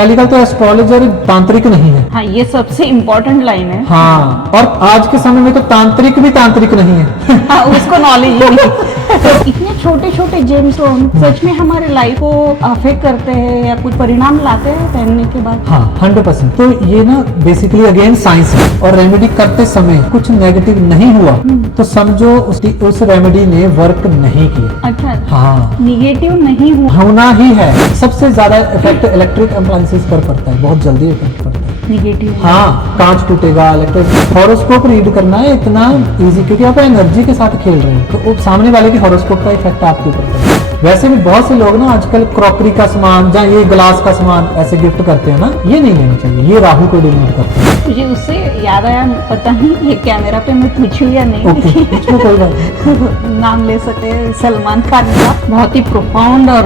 पहली बात तो एस्ट्रोलॉजर तांत्रिक नहीं है। हाँ, ये सबसे इम्पोर्टेंट लाइन है। हाँ, और आज के समय में तो तांत्रिक भी तांत्रिक नहीं है। हाँ, उसको नॉलेज ही नहीं। तो इतने छोटे छोटे जेमस्टोन सच में हमारे लाइफ को अफेक्ट करते हैं या कुछ परिणाम लाते हैं पहनने के बाद? हाँ, 100%। तो ये ना बेसिकली अगेन साइंस है, और रेमेडी करते समय कुछ नेगेटिव नहीं हुआ तो समझो उस रेमेडी ने वर्क नहीं किया। अच्छा, हाँ, निगेटिव नहीं हुआ, होना ही है। सबसे ज्यादा इफेक्ट इलेक्ट्रिक अप्लायंसेस पर पड़ता है, बहुत जल्दी इफेक्ट पड़ता है। निगेटिव। हाँ, कांच टूटेगा। इलेक्ट्रिक हॉरोस्कोप रीड करना है इतना इजी, क्योंकि आप एनर्जी के साथ खेल रहे हैं, तो सामने वाले की हॉरोस्कोप का इफेक्ट आपके ऊपर पड़ता है। वैसे भी बहुत से लोग ना आजकल क्रॉकरी का सामान या ये ग्लास का सामान ऐसे गिफ्ट करते हैं ना, ये नहीं लेना चाहिए, ये राहु को डिनोट करते हैं। मुझे उससे याद आया, पता नहीं ये कैमरा पे मैं पूछूं या नहीं। ओके, इसमें कोई बात नहीं। नाम ले सकते हैं सलमान खान का। बहुत ही प्रोफाउंड और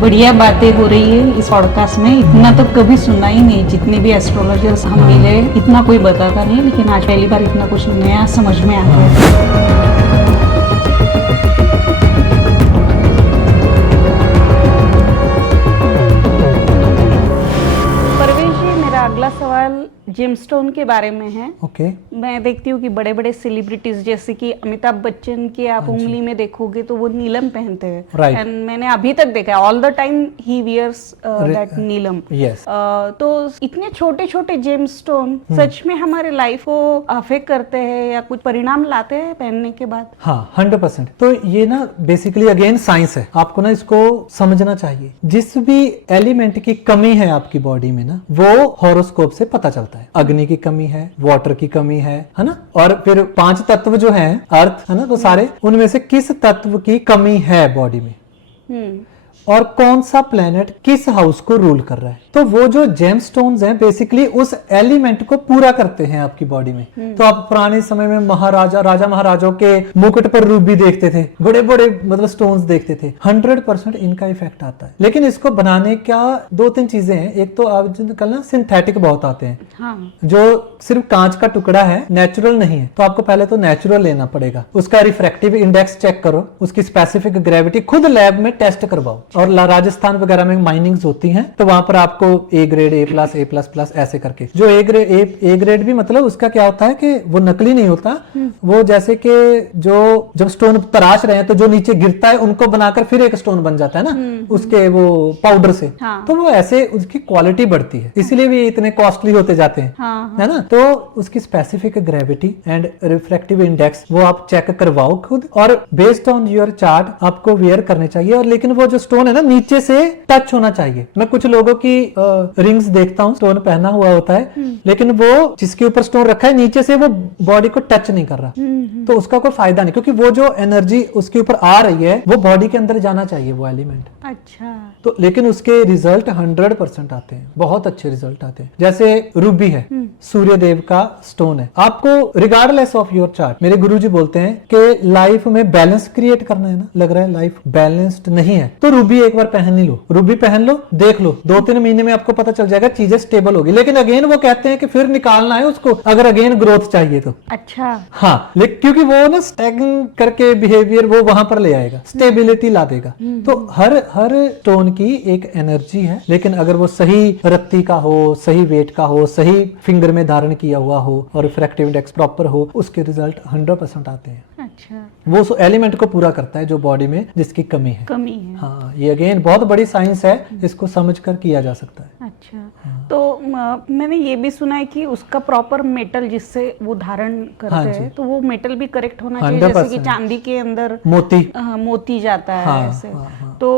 बढ़िया बातें हो रही है इस पॉडकास्ट में। इतना तो कभी सुना ही नहीं, जितने भी एस्ट्रोलॉजर्स हम मिले इतना कोई बताता नहीं, लेकिन आज पहली बार इतना कुछ नया समझ में आ गया। अगला सवाल जेमस्टोन के बारे में है। ओके। मैं देखती हूँ कि बड़े बड़े सेलिब्रिटीज जैसे कि अमिताभ बच्चन की आप उंगली में देखोगे तो वो नीलम पहनते हैं। राइट। एंड मैंने अभी तक देखा है, ऑल द टाइम ही वियर्स दैट नीलम। यस। तो इतने छोटे छोटे जेमस्टोन सच में हमारे लाइफ को अफेक्ट करते हैं या कुछ परिणाम लाते हैं पहनने के बाद? हाँ, 100%। तो ये ना बेसिकली अगेन साइंस है, आपको ना इसको समझना चाहिए। जिस भी एलिमेंट की कमी है आपकी बॉडी में ना, वो हॉरोस्कोप से पता चलता है। अग्नि की कमी है, वाटर की कमी है ना, और फिर 5 तत्व जो हैं, अर्थ है ना, तो सारे उनमें से किस तत्व की कमी है बॉडी में, और कौन सा प्लेनेट किस हाउस को रूल कर रहा है। तो वो जो जेमस्टोन्स हैं बेसिकली उस एलिमेंट को पूरा करते हैं आपकी बॉडी में। तो आप पुराने समय में राजा महाराजाओं के मुकुट पर रूबी देखते थे, बड़े बड़े मतलब स्टोन्स देखते थे। 100% इनका इफेक्ट आता है। लेकिन इसको बनाने का 2-3 चीजें हैं। एक तो आजकल ना सिंथेटिक बहुत आते हैं। हाँ। जो सिर्फ कांच का टुकड़ा है, नेचुरल नहीं है। तो आपको पहले तो नेचुरल लेना पड़ेगा, उसका रिफ्रैक्टिव इंडेक्स चेक करो, उसकी स्पेसिफिक ग्रेविटी खुद लैब में टेस्ट करवाओ। और राजस्थान वगैरह में माइनिंग्स होती हैं, तो वहां पर आपको A ग्रेड, A+, ऐसे करके, जो A ग्रेड भी मतलब उसका क्या होता है कि वो नकली नहीं होता। वो जैसे कि जो जब स्टोन तराश रहे हैं तो जो नीचे गिरता है उनको बनाकर फिर एक स्टोन बन जाता है ना, उसके वो पाउडर से। हाँ। तो वो ऐसे उसकी क्वालिटी बढ़ती है, इसीलिए भी इतने कॉस्टली होते जाते हैं। हाँ। है ना। तो उसकी specific gravity and refractive index वो आप चेक करवाओ खुद, और बेस्ड ऑन योर चार्ट आपको वेयर करने चाहिए। और लेकिन वो जो स्टोन है ना, नीचे से टच होना चाहिए। मैं कुछ लोगों की रिंग्स देखता हूँ, स्टोन पहना हुआ होता है, लेकिन वो जिसके ऊपर स्टोन रखा है नीचे से वो बॉडी को टच नहीं कर रहा, तो उसका कोई फायदा नहीं, क्योंकि वो जो एनर्जी उसके ऊपर आ रही है वो बॉडी के अंदर जाना चाहिए, वो एलिमेंट। अच्छा। तो लेकिन उसके रिजल्ट 100% आते हैं, बहुत अच्छे रिजल्ट आते हैं। जैसे रूबी है, सूर्य देव का स्टोन है। आपको रिगार्डलेस ऑफ योर चार्ट, मेरे गुरुजी बोलते हैं कि लाइफ में बैलेंस क्रिएट करना है ना, लग रहा है लाइफ बैलेंस्ड नहीं है, तो रूबी एक बार पहन ही लो, रूबी पहन लो, देख लो, 2-3 महीने में आपको पता चल जाएगा, चीजें स्टेबल होगी। लेकिन अगेन वो कहते हैं कि फिर निकालना है उसको, अगर अगेन ग्रोथ चाहिए तो। अच्छा। हाँ, लेकिन क्योंकि वो ना स्टैग्न करके बिहेवियर वो वहां पर ले आएगा, स्टेबिलिटी ला देगा। तो हर स्टोन की एक एनर्जी है, लेकिन अगर वो सही रत्ती का हो, सही वेट का हो, सही फिंगर में धारण किया हुआ हो और रिफ्रैक्टिव इंडेक्स प्रॉपर हो, उसके रिजल्ट 100% आते हैं। अच्छा। वो उस एलिमेंट को पूरा करता है जो बॉडी में जिसकी कमी है। हाँ, ये अगेन बहुत बड़ी साइंस है, इसको समझकर किया जा सकता है। अच्छा। तो मैंने ये भी सुना है कि उसका प्रॉपर मेटल जिससे वो धारण करते हैं, तो वो मेटल भी करेक्ट होना चाहिए, जैसे कि चांदी के अंदर मोती जाता है ऐसे। तो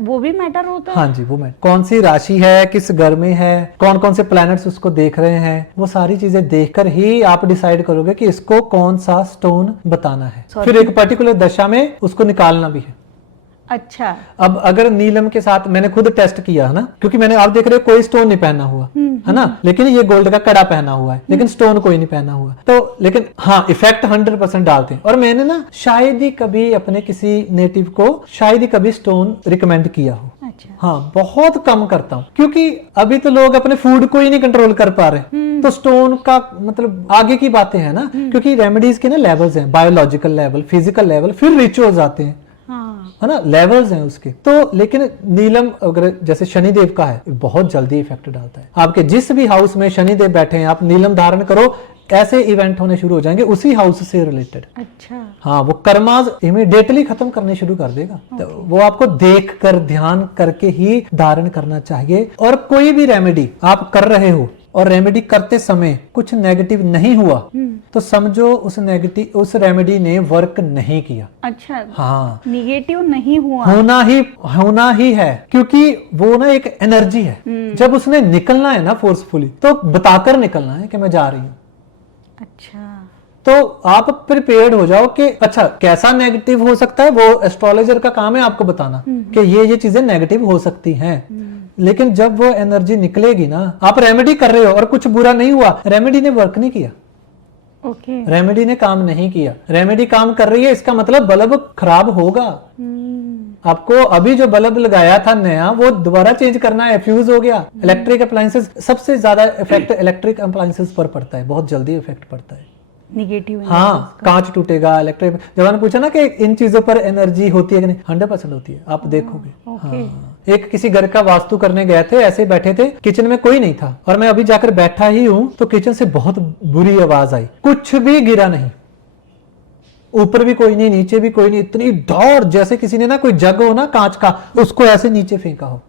वो भी मैटर होता है? हाँ जी, वो मैटर। कौन सी राशि है, किस घर में है, कौन कौन से प्लैनेट्स उसको देख रहे हैं, वो सारी चीजें देखकर ही आप डिसाइड करोगे कि इसको कौन सा स्टोन बताना है। फिर एक पर्टिकुलर दशा में उसको निकालना भी है। अच्छा। अब अगर नीलम के साथ मैंने खुद टेस्ट किया है ना, क्योंकि मैंने, आप देख रहे हो कोई स्टोन नहीं पहना हुआ है ना, लेकिन ये गोल्ड का कड़ा पहना हुआ है, लेकिन स्टोन कोई नहीं पहना हुआ, तो लेकिन हाँ इफेक्ट 100% डालते हैं। और मैंने ना शायद ही कभी अपने किसी नेटिव को शायद ही कभी स्टोन रिकमेंड किया हो। अच्छा। हाँ, बहुत कम करता हूँ, क्योंकि अभी तो लोग अपने फूड को ही नहीं कंट्रोल कर पा रहे, तो स्टोन का मतलब आगे की बातें हैं ना, क्योंकि रेमेडीज के ना लेवल्स हैं, बायोलॉजिकल लेवल, फिजिकल लेवल, फिर रिचुअल्स आते हैं। हाँ। है ना, लेवल्स हैं उसके। तो लेकिन नीलम अगर जैसे शनिदेव का है, बहुत जल्दी इफेक्ट डालता है। आपके जिस भी हाउस में शनिदेव बैठे हैं, आप नीलम धारण करो, ऐसे इवेंट होने शुरू हो जाएंगे उसी हाउस से रिलेटेड। अच्छा। हाँ, वो कर्माज इमीडिएटली खत्म करने शुरू कर देगा। तो वो आपको देख कर ध्यान करके ही धारण करना चाहिए। और कोई भी रेमेडी आप कर रहे हो और रेमेडी करते समय कुछ नेगेटिव नहीं हुआ तो समझो उस रेमेडी ने वर्क नहीं किया। अच्छा। हाँ, निगेटिव नहीं हुआ, होना ही है, क्योंकि वो ना एक एनर्जी है। जब उसने निकलना है ना फोर्सफुली, तो बताकर निकलना है कि मैं जा रही हूँ। अच्छा। तो आप प्रिपेयर्ड हो जाओ कि अच्छा कैसा नेगेटिव हो सकता है। वो एस्ट्रोलॉजर का काम है आपको बताना कि ये चीजें नेगेटिव हो सकती हैं। लेकिन जब वो एनर्जी निकलेगी ना, आप रेमेडी कर रहे हो और कुछ बुरा नहीं हुआ, रेमेडी ने वर्क नहीं किया। ओके। रेमेडी ने काम नहीं किया। रेमेडी काम कर रही है, इसका मतलब बल्ब खराब होगा। आपको अभी जो बल्ब लगाया था नया, वो दोबारा चेंज करना है, फ्यूज हो गया। इलेक्ट्रिक अप्लायंसेस, सबसे ज्यादा इफेक्ट इलेक्ट्रिक अप्लायंसेस पर पड़ता है, बहुत जल्दी इफेक्ट पड़ता है। निगेटिव। हाँ, कांच टूटेगा, इलेक्ट्रिक। जब मैंने पूछा ना कि इन चीजों पर एनर्जी होती है कि नहीं, 100% होती है, आप देखोगे। हाँ, एक किसी घर का वास्तु करने गए थे, ऐसे बैठे थे, किचन में कोई नहीं था और मैं अभी जाकर बैठा ही हूं तो किचन से बहुत बुरी आवाज आई। कुछ भी गिरा नहीं, ऊपर भी कोई नहीं, नीचे भी कोई नहीं, इतनी डोर जैसे किसी ने ना कोई जग हो ना कांच का, उसको ऐसे नीचे फेंका हो।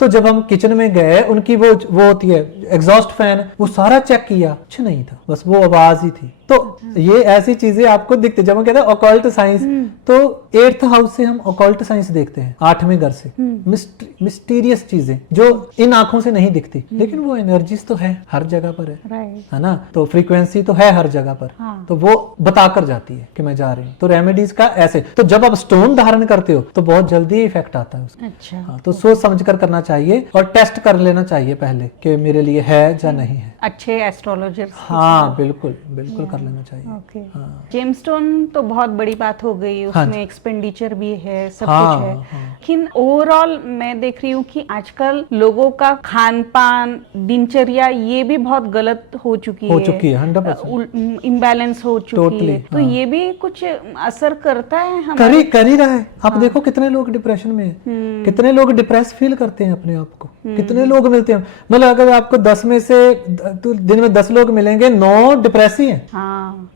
तो जब हम किचन में गए, उनकी वो होती है एग्जॉस्ट फैन, वो सारा चेक किया, कुछ नहीं था, बस वो आवाज ही थी। तो ये ऐसी चीजें आपको दिखती। जब हम कहते हैं ऑकल्ट साइंस, तो 8th हाउस से हम ऑकल्ट साइंस देखते हैं, 8वें घर से मिस्टीरियस चीजें जो इन आंखों से नहीं दिखती, लेकिन वो एनर्जीज तो है, हर जगह पर है ना। तो फ्रीक्वेंसी तो है हर जगह पर। तो वो बताकर जाती है कि मैं जा रही हूँ। तो रेमेडीज का ऐसे, तो जब आप स्टोन धारण करते हो तो बहुत जल्दी इफेक्ट आता है उसका। अच्छा। हाँ, तो सोच समझ कर करना चाहिए और टेस्ट कर लेना चाहिए पहले कि मेरे लिए है या नहीं है। अच्छे एस्ट्रोलॉजर। हाँ, बिल्कुल बिल्कुल कर लेना चाहिए। ओके। जेमस्टोन तो बहुत बड़ी बात हो गई, उसमें एक्सपेंडिचर भी है, सब कुछ है। लेकिन ओवरऑल मैं देख रही हूँ कि आजकल लोगों का खान पान, दिनचर्या ये भी बहुत गलत हो चुकी है 100%। इम्बैलेंस हो चुकी है। तो ये भी कुछ असर करता है हमारे। कर ही रहा है। आप देखो कितने लोग डिप्रेशन में हैं, कितने लोग डिप्रेस फील करते हैं अपने आप को, कितने लोग मिलते हैं। मतलब अगर आपको 10 में से तो दिन में 10 लोग मिलेंगे, 9 डिप्रेस ही हैं।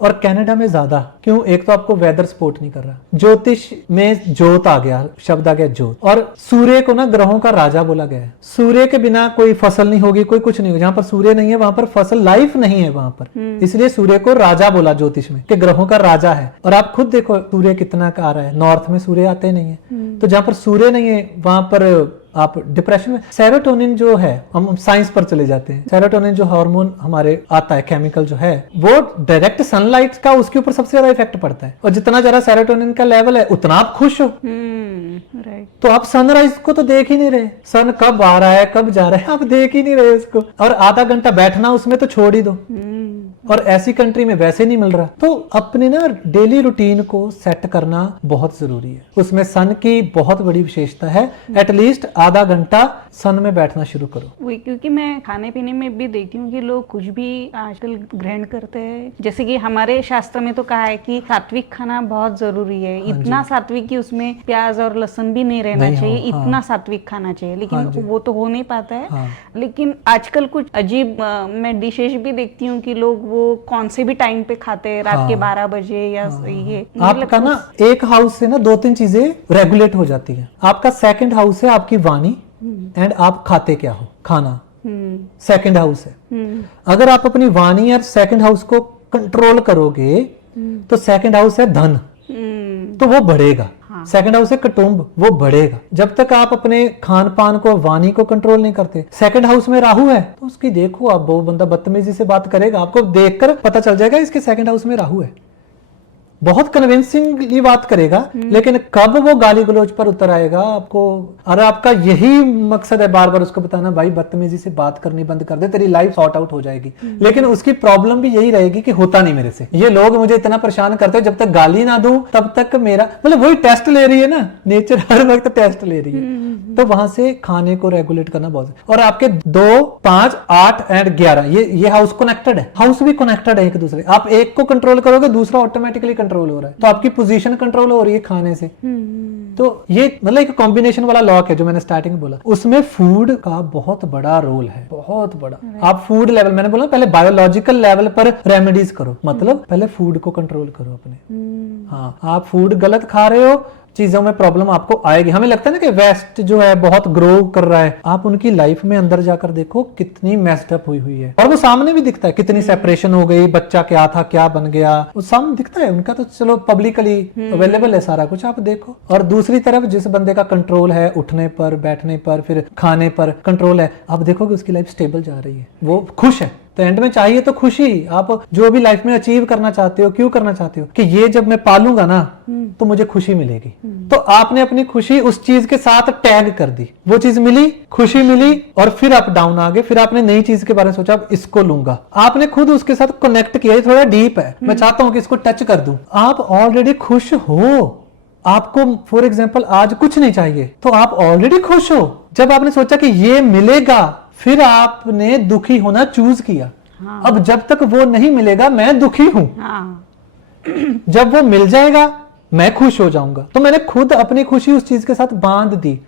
और कनाडा में ज्यादा क्यों? एक तो आपको वेदर सपोर्ट नहीं कर रहा, ज्योतिष में जोत आ गया, शब्द आ गया जोत, और सूर्य को ना ग्रहों का राजा बोला गया है। सूर्य के बिना कोई फसल नहीं होगी, कोई कुछ नहीं होगा। जहां पर सूर्य नहीं है वहां पर फसल, लाइफ नहीं है वहां पर। इसलिए सूर्य को राजा बोला ज्योतिष में, कि ग्रहों का राजा है। और आप खुद देखो सूर्य कितना का आ रहा है, नॉर्थ में सूर्य आते नहीं है। तो जहां पर सूर्य नहीं है वहां पर आप डिप्रेशन में। सेरोटोनिन जो है, हम साइंस पर चले जाते हैं, सेरोटोनिन जो हार्मोन हमारे आता है, केमिकल जो है, वो डायरेक्ट सनलाइट का उसके ऊपर सबसे ज्यादा इफेक्ट पड़ता है। और जितना ज्यादा सेरोटोनिन का लेवल है उतना आप खुश हो। तो आप सनराइज को तो देख ही नहीं रहे, सन कब आ रहा है कब जा रहा है, आप देख ही नहीं रहे उसको। और आधा घंटा बैठना उसमें तो छोड़ ही दो। और ऐसी कंट्री में वैसे नहीं मिल रहा। तो अपने ना डेली रूटीन को सेट करना बहुत जरूरी है। उसमें सन की बहुत बड़ी विशेषता है। एटलीस्ट आधा घंटा सन में बैठना शुरू करो। वही, क्योंकि मैं खाने पीने में भी देखती हूँ कि लोग कुछ भी आजकल ग्रहण करते हैं। जैसे कि हमारे शास्त्र में तो कहा है कि सात्विक खाना बहुत जरूरी है। इतना सात्विक कि उसमें प्याज और लहसुन भी नहीं रहना चाहिए, इतना सात्विक खाना चाहिए। लेकिन वो तो हो नहीं पाता है। लेकिन आजकल कुछ अजीब मैं डिशेज भी देखती हूँ कि लोग वो कौन से भी टाइम पे खाते हैं, रात के 12 बजे या ये। आपका ना एक हाउस से ना 2-3 चीजें रेगुलेट हो जाती है। आपका सेकंड हाउस है आपकी वाणी, एंड आप खाते क्या हो, खाना सेकंड हाउस है। अगर आप अपनी वाणी और सेकंड हाउस को कंट्रोल करोगे तो सेकंड हाउस है धन, तो वो बढ़ेगा। सेकंड हाउस है कुटुंब, वो बढ़ेगा। जब तक आप अपने खान पान को, वाणी को कंट्रोल नहीं करते। सेकंड हाउस में राहु है तो उसकी देखो आप, वो बंदा बदतमीजी से बात करेगा, आपको देखकर पता चल जाएगा इसके सेकंड हाउस में राहु है। बहुत कन्विंसिंगली बात करेगा, लेकिन कब वो गाली गलौज पर उतर आएगा आपको। अरे आपका यही मकसद है बार बार उसको बताना, भाई बदतमीजी से बात करनी बंद कर दे, तेरी लाइफ सॉर्ट आउट हो जाएगी। लेकिन उसकी प्रॉब्लम भी यही रहेगी कि होता नहीं मेरे से। ये लोग मुझे इतना परेशान करते हैं, जब तक गाली ना दूं तब तक मेरा, मतलब वही टेस्ट ले रही है ना, नेचर हर वक्त टेस्ट ले रही है। तो वहां से खाने को रेगुलेट करना बहुत। और आपके 2, 5, 8 एंड 11 ये हाउस कनेक्टेड है। हाउस भी कनेक्टेड है एक दूसरे। आप एक को कंट्रोल करोगे दूसरा ऑटोमेटिकली कंट्रोल हो रहा है, तो आपकी पोजीशन कंट्रोल हो रही है खाने से। तो ये मतलब एक कॉम्बिनेशन वाला लॉक है जो मैंने स्टार्टिंग में बोला, उसमें फूड का बहुत बड़ा रोल है, बहुत बड़ा। आप फूड लेवल, मैंने बोला पहले बायोलॉजिकल लेवल पर रेमेडीज करो, मतलब पहले फूड को कंट्रोल करो अपने। हाँ, आप फूड गलत खा रहे हो, चीजों में प्रॉब्लम आपको आएगी। हमें लगता है ना कि वेस्ट जो है बहुत ग्रो कर रहा है, आप उनकी लाइफ में अंदर जाकर देखो कितनी मेस्ड अप हुई हुई है, और वो सामने भी दिखता है, कितनी सेपरेशन हो गई, बच्चा क्या था क्या बन गया, वो सामने दिखता है उनका। तो चलो पब्लिकली अवेलेबल है सारा कुछ, आप देखो। और दूसरी तरफ जिस बंदे का कंट्रोल है उठने पर, बैठने पर, फिर खाने पर कंट्रोल है, आप देखोगे उसकी लाइफ स्टेबल जा रही है, वो खुश है। तो एंड में चाहिए तो खुशी, आप जो भी लाइफ में अचीव करना चाहते हो, क्यों करना चाहते हो कि ये जब मैं पालूंगा ना तो मुझे खुशी मिलेगी। तो आपने अपनी खुशी उस चीज के साथ टैग कर दी, वो चीज मिली, खुशी मिली, और फिर आप डाउन आ गए, फिर आपने नई चीज के बारे में सोचा, अब इसको लूंगा, आपने खुद उसके साथ कनेक्ट किया। ये थोड़ा डीप है, मैं चाहता हूं कि इसको टच कर दूं। आप ऑलरेडी खुश हो, आपको फॉर एग्जाम्पल आज कुछ नहीं चाहिए, तो आप ऑलरेडी खुश हो। जब आपने सोचा कि ये मिलेगा, फिर आपने दुखी होना चूज किया। हाँ। अब जब तक वो नहीं मिलेगा मैं दुखी हूं। हाँ। जब वो मिल जाएगा मैं खुश हो जाऊंगा। तो मैंने खुद अपनी खुशी उस चीज के साथ बांध दी।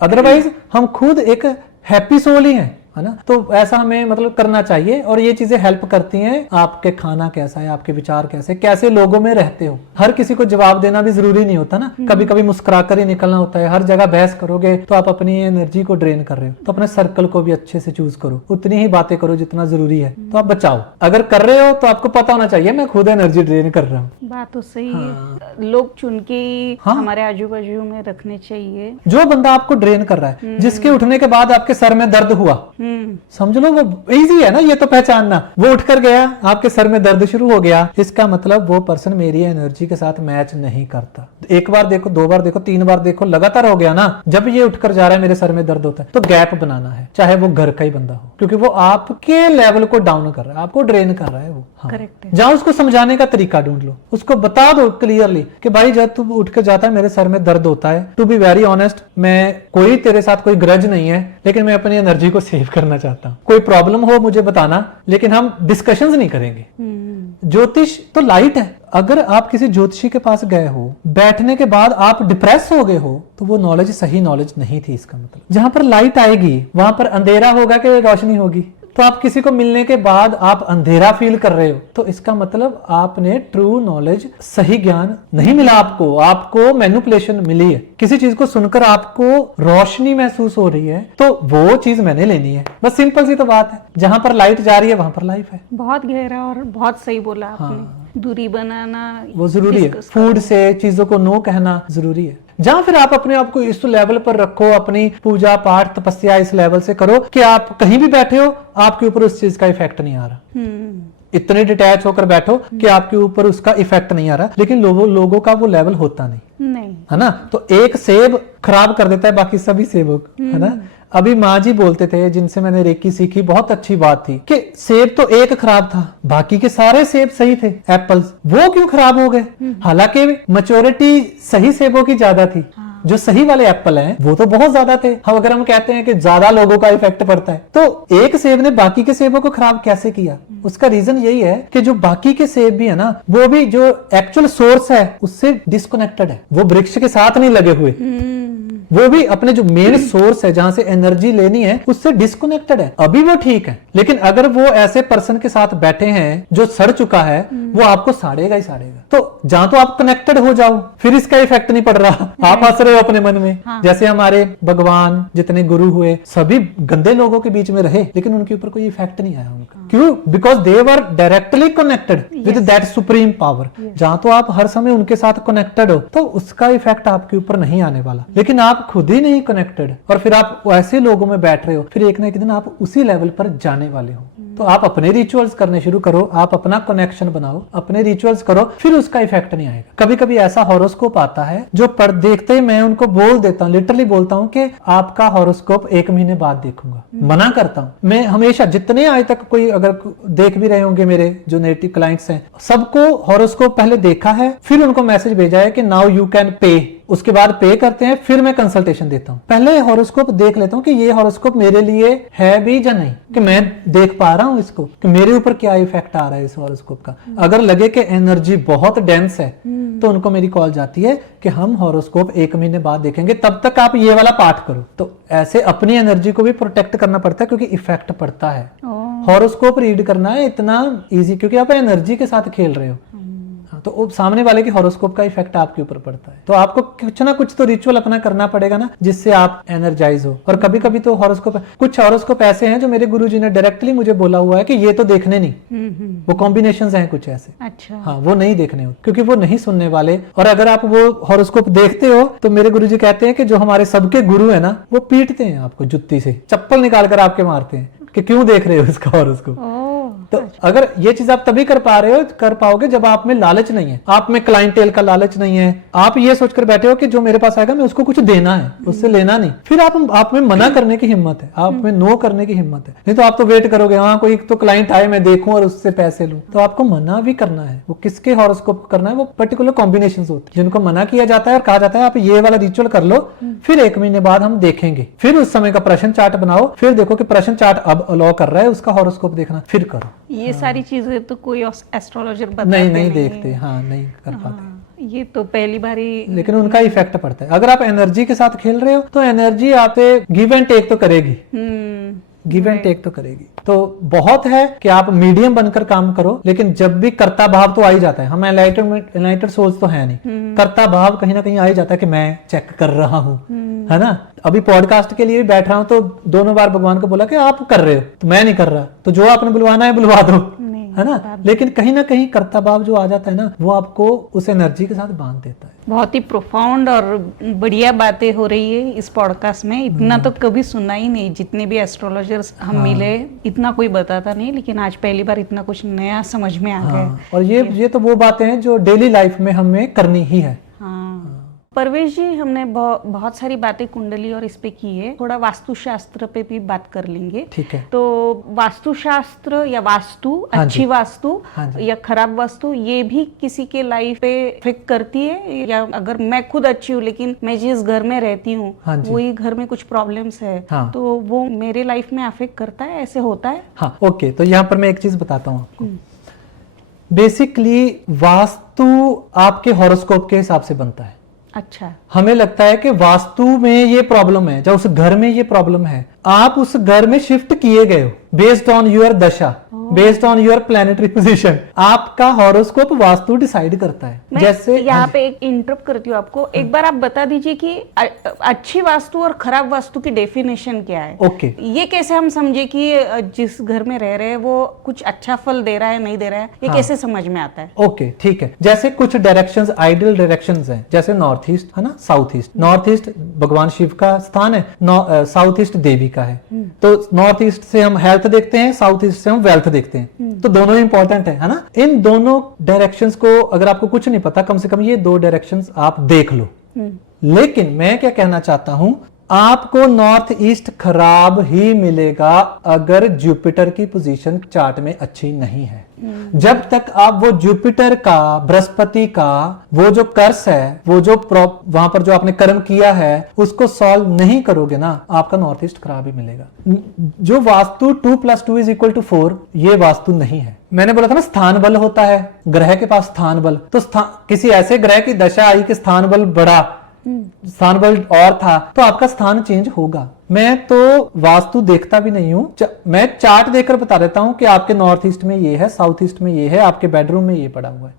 अदरवाइज हम खुद एक हैप्पी सोल ही हैं, है ना। तो ऐसा हमें मतलब करना चाहिए, और ये चीजें हेल्प करती हैं। आपके खाना कैसा है, आपके विचार कैसे लोगों में रहते हो। हर किसी को जवाब देना भी जरूरी नहीं होता ना, कभी कभी मुस्कुराकर ही निकलना होता है। हर जगह बहस करोगे तो आप अपनी एनर्जी को ड्रेन कर रहे हो। तो अपने सर्कल को भी अच्छे से चूज करो, उतनी ही बातें करो जितना जरूरी है, तो आप बचाओ। अगर कर रहे हो तो आपको पता होना चाहिए मैं खुद एनर्जी ड्रेन कर रहा हूँ। बात तो सही है, लोग चुन के हमारे आजू बाजू में रखने चाहिए। जो बंदा आपको ड्रेन कर रहा है, जिसके उठने के बाद आपके सर में दर्द हुआ, समझ लो वो इजी है ना ये तो पहचानना। वो उठकर गया, आपके सर में दर्द शुरू हो गया, इसका मतलब वो पर्सन मेरी एनर्जी के साथ मैच नहीं करता। एक बार देखो, दो बार देखो, तीन बार देखो, लगातार हो गया ना, जब ये उठकर जा रहा है मेरे सर में दर्द होता है, तो गैप बनाना है, चाहे वो घर का ही बंदा हो, क्योंकि वो आपके लेवल को डाउन कर रहा है, आपको ड्रेन कर रहा है वो। हाँ। करेक्ट है। जहां उसको समझाने का तरीका ढूंढ लो, उसको बता दो क्लियरली कि भाई जब तू उठ के जाता है मेरे सर में दर्द होता है, टू बी वेरी ऑनेस्ट, मैं कोई तेरे साथ कोई ग्रज नहीं है, लेकिन मैं अपनी एनर्जी को सेव करना चाहता हूँ। कोई प्रॉब्लम हो मुझे बताना, लेकिन हम डिस्कशंस नहीं करेंगे। ज्योतिष तो लाइट है। अगर आप किसी ज्योतिषी के पास गए हो, बैठने के बाद आप डिप्रेस हो गए हो, तो वो नॉलेज सही नॉलेज नहीं थी। इसका मतलब जहां पर लाइट आएगी वहां पर अंधेरा होगा कि रोशनी होगी। तो आप किसी को मिलने के बाद आप अंधेरा फील कर रहे हो, तो इसका मतलब आपने ट्रू नॉलेज, सही ज्ञान नहीं मिला आपको मैनिपुलेशन मिली है। किसी चीज को सुनकर आपको रोशनी महसूस हो रही है, तो वो चीज मैंने लेनी है। बस सिंपल सी तो बात है। जहां पर लाइट जा रही है वहां पर लाइफ है। बहुत गहरा और बहुत सही बोला आपने। दूरी बनाना वो जरूरी है। फूड से चीजों को नो कहना जरूरी है। जहां फिर आप अपने आप को इस लेवल पर रखो, अपनी पूजा पाठ तपस्या इस लेवल से करो कि आप कहीं भी बैठे हो आपके ऊपर उस चीज का इफेक्ट नहीं आ रहा। इतने डिटैच होकर बैठो कि आपके ऊपर उसका इफेक्ट नहीं आ रहा। लेकिन लोगों का वो लेवल होता नहीं, है ना। तो एक सेब खराब कर देता है बाकी सभी सेबों, है ना। अभी माँ जी बोलते थे, जिनसे मैंने रेकी सीखी, बहुत अच्छी बात थी कि सेब तो एक खराब था, बाकी के सारे सेब सही थे, एप्पल्स, वो क्यों खराब हो गए। हालांकि मैच्योरिटी सही सेबों की ज्यादा थी। जो सही वाले एप्पल हैं वो तो बहुत ज्यादा थे। हम अगर हम कहते हैं कि ज्यादा लोगों का इफेक्ट पड़ता है, तो एक सेब ने बाकी के सेबों को खराब कैसे किया? उसका रीजन यही है कि जो बाकी के सेब भी है ना, वो भी जो एक्चुअल सोर्स है उससे डिस्कनेक्टेड है। वो वृक्ष के साथ नहीं लगे हुए, वो भी अपने जो मेन सोर्स है जहां से एनर्जी लेनी है उससे डिस्कनेक्टेड है। अभी वो ठीक है, लेकिन अगर वो ऐसे पर्सन के साथ बैठे हैं जो सड़ चुका है, वो आपको साड़ेगा ही साड़ेगा। तो जहां तो आप कनेक्टेड हो जाओ, फिर इसका इफेक्ट नहीं पड़ रहा। आप हंस रहे हो अपने मन में। हाँ। जैसे हमारे भगवान जितने गुरु हुए सभी गंदे लोगों के बीच में रहे, लेकिन उनके ऊपर कोई इफेक्ट नहीं आया उनका। हाँ। क्यों? Because they were directly connected with that supreme power. जहां तो आप हर समय उनके साथ कनेक्टेड हो, तो उसका इफेक्ट आपके ऊपर नहीं आने वाला। लेकिन आप खुद ही नहीं कनेक्टेड और फिर आप ऐसे लोगों में बैठ रहे हो, फिर एक ना एक दिन आप उसी लेवल पर जाने वाले हो। तो आप अपने रिचुअल्स करने शुरू करो, आप अपना कनेक्शन बनाओ, अपने रिचुअल्स करो, फिर उसका इफेक्ट नहीं आएगा। कभी कभी ऐसा हॉरोस्कोप आता है जो पर देखते ही मैं उनको बोल देता हूँ, लिटरली बोलता हूँ कि आपका हॉरोस्कोप 1 महीने बाद देखूंगा। मना करता हूँ मैं हमेशा। जितने आज तक कोई अगर देख भी रहे होंगे मेरे जो नेटिव क्लाइंट्स हैं, सबको हॉरोस्कोप पहले देखा है, फिर उनको मैसेज भेजा है कि नाउ यू कैन पे उसके बाद पे करते हैं, फिर मैं कंसल्टेशन देता हूँ। पहले हॉरोस्कोप देख लेता हूँ कि ये हॉरोस्कोप मेरे लिए है भी या नहीं, कि मैं देख पा रहा हूँ इसको, कि मेरे ऊपर क्या इफेक्ट आ रहा है इस हॉरोस्कोप का। अगर लगे कि एनर्जी बहुत डेंस है तो उनको मेरी कॉल जाती है कि हम हॉरोस्कोप 1 महीने बाद देखेंगे, तब तक आप ये वाला पाठ करो। तो ऐसे अपनी एनर्जी को भी प्रोटेक्ट करना पड़ता है, क्योंकि इफेक्ट पड़ता है। हॉरोस्कोप रीड करना है इतना इजी, क्योंकि आप एनर्जी के साथ खेल रहे हो। तो सामने वाले के हॉरोस्कोप का इफेक्ट आपके ऊपर पड़ता है। तो आपको कुछ ना कुछ तो रिचुअल अपना करना पड़ेगा ना, जिससे आप एनर्जाइज हो। और कभी कभी तो कुछ हॉरोस्कोप ऐसे हैं जो मेरे गुरुजी ने डायरेक्टली मुझे बोला हुआ है कि ये तो देखने नहीं, वो कॉम्बिनेशंस हैं कुछ ऐसे। अच्छा। हाँ, वो नहीं देखने हो, क्योंकि वो नहीं सुनने वाले। और अगर आप वो हॉरोस्कोप देखते हो तो मेरे गुरुजी कहते हैं कि जो हमारे सबके गुरु है ना, वो पीटते हैं आपको जुत्ती से, चप्पल निकाल कर आपके मारते हैं कि क्यों देख रहे हो इसका हॉरोस्कोप। तो अगर ये चीज आप तभी कर पाओगे जब आप में लालच नहीं है, आप में क्लाइंटेल का लालच नहीं है। आप ये सोचकर बैठे हो कि जो मेरे पास आएगा मैं उसको कुछ देना है, उससे लेना नहीं। फिर आप में मना करने की हिम्मत है, आप में नो करने की हिम्मत है। नहीं तो आप तो वेट करोगे, हाँ कोई तो क्लाइंट आए मैं देखूं और उससे पैसे लूं। तो आपको मना भी करना है। वो किसके हॉरोस्कोप करना है, वो पर्टिकुलर कॉम्बिनेशंस होते हैं जिनको मना किया जाता है और कहा जाता है आप ये वाला रिचुअल कर लो, फिर 1 महीने बाद हम देखेंगे। फिर उस समय का प्रश्न चार्ट बनाओ, फिर देखो कि प्रश्न चार्ट अब अलाउ कर रहा है उसका हॉरोस्कोप देखना, फिर करो। ये सारी चीजें तो कोई एस्ट्रोलॉजर बताते नहीं देखते, हाँ नहीं कर पाते। ये तो पहली बार ही, लेकिन उनका इफेक्ट पड़ता है। अगर आप एनर्जी के साथ खेल रहे हो तो एनर्जी आप गिव एंड टेक तो करेगी, गिव एंड टेक तो करेगी। तो बहुत है कि आप मीडियम बनकर काम करो, लेकिन जब भी कर्ता भाव तो आ ही जाता है। हम एनलाइटेड सोल्स तो है नहीं, कर्ता भाव कहीं ना कहीं आ ही जाता है कि मैं चेक कर रहा हूँ, है ना। अभी पॉडकास्ट के लिए भी बैठ रहा हूँ तो दोनों बार भगवान को बोला कि आप कर रहे हो तो मैं नहीं कर रहा, तो जो आपने बुलवाना है बुलवा दो, है ना। लेकिन कहीं ना कहीं कर्ता भाव जो आ जाता है ना, वो आपको उस एनर्जी के साथ बांध देता है। बहुत ही प्रोफाउंड और बढ़िया बातें हो रही है इस पॉडकास्ट में। इतना तो कभी सुना ही नहीं, जितने भी एस्ट्रोलॉजर्स हम मिले इतना कोई बताता नहीं, लेकिन आज पहली बार इतना कुछ नया समझ में आ गया। और ये तो वो बातें हैं जो डेली लाइफ में हमें करनी ही है। परवेश जी, हमने बहुत सारी बातें कुंडली और इस पे की है, थोड़ा वास्तुशास्त्र पे भी बात कर लेंगे। ठीक है। तो वास्तुशास्त्र या वास्तु, अच्छी वास्तु या खराब वास्तु, ये भी किसी के लाइफ पे इफेक्ट करती है? या अगर मैं खुद अच्छी हूँ लेकिन मैं जिस घर में रहती हूँ वही घर में कुछ प्रॉब्लम्स है, तो वो मेरे लाइफ में अफेक्ट करता है? ऐसे होता है? हाँ, ओके। तो यहाँ पर मैं एक चीज बताता हूँ आपको। बेसिकली वास्तु आपके हॉरोस्कोप के हिसाब से बनता है। अच्छा। हमें लगता है कि वास्तु में ये प्रॉब्लम है, या उस घर में ये प्रॉब्लम है। आप उस घर में शिफ्ट किए गए हो बेस्ड ऑन योर दशा, based on your planetary position. आपका हॉरोस्कोप वास्तु डिसाइड करता है। जैसे यहाँ पे एक इंटरप्ट करती हूँ आपको, एक बार आप बता दीजिए कि अच्छी वास्तु और खराब वास्तु की डेफिनेशन क्या है? ओके। ये कैसे हम समझे कि जिस घर में रह रहे हैं वो कुछ अच्छा फल दे रहा है नहीं दे रहा है, ये कैसे समझ में आता है? ओके, ठीक है। जैसे कुछ डायरेक्शंस, आइडियल डायरेक्शंस हैं, जैसे नॉर्थ ईस्ट है ना, साउथ ईस्ट। नॉर्थ ईस्ट भगवान शिव का स्थान है, साउथ ईस्ट देवी का है। तो नॉर्थ ईस्ट से हम हेल्थ देखते हैं, साउथ ईस्ट से हम वेल्थ देखते हैं। तो दोनों इंपॉर्टेंट है ना। इन दोनों डायरेक्शंस को अगर आपको कुछ नहीं पता, कम से कम ये 2 डायरेक्शंस आप देख लो। लेकिन मैं क्या कहना चाहता हूं, आपको नॉर्थ ईस्ट खराब ही मिलेगा अगर जुपिटर की पोजीशन चार्ट में अच्छी नहीं है। जब तक आप वो जुपिटर का, बृहस्पति का वो जो कर्स है, वो जो वहां पर जो आपने कर्म किया है उसको सॉल्व नहीं करोगे ना, आपका नॉर्थ ईस्ट खराब ही मिलेगा। जो वास्तु 2 + 2 = 4, ये वास्तु नहीं है। मैंने बोला था ना स्थान बल होता है, ग्रह के पास स्थान बल। तो किसी ऐसे ग्रह की दशा आई कि स्थान बल बढ़ा, स्थान बल और था, तो आपका स्थान चेंज होगा। मैं तो वास्तु देखता भी नहीं हूं, मैं चार्ट देखकर बता देता हूं कि आपके नॉर्थ ईस्ट में ये है, साउथ ईस्ट में ये है, आपके बेडरूम में ये पड़ा हुआ है।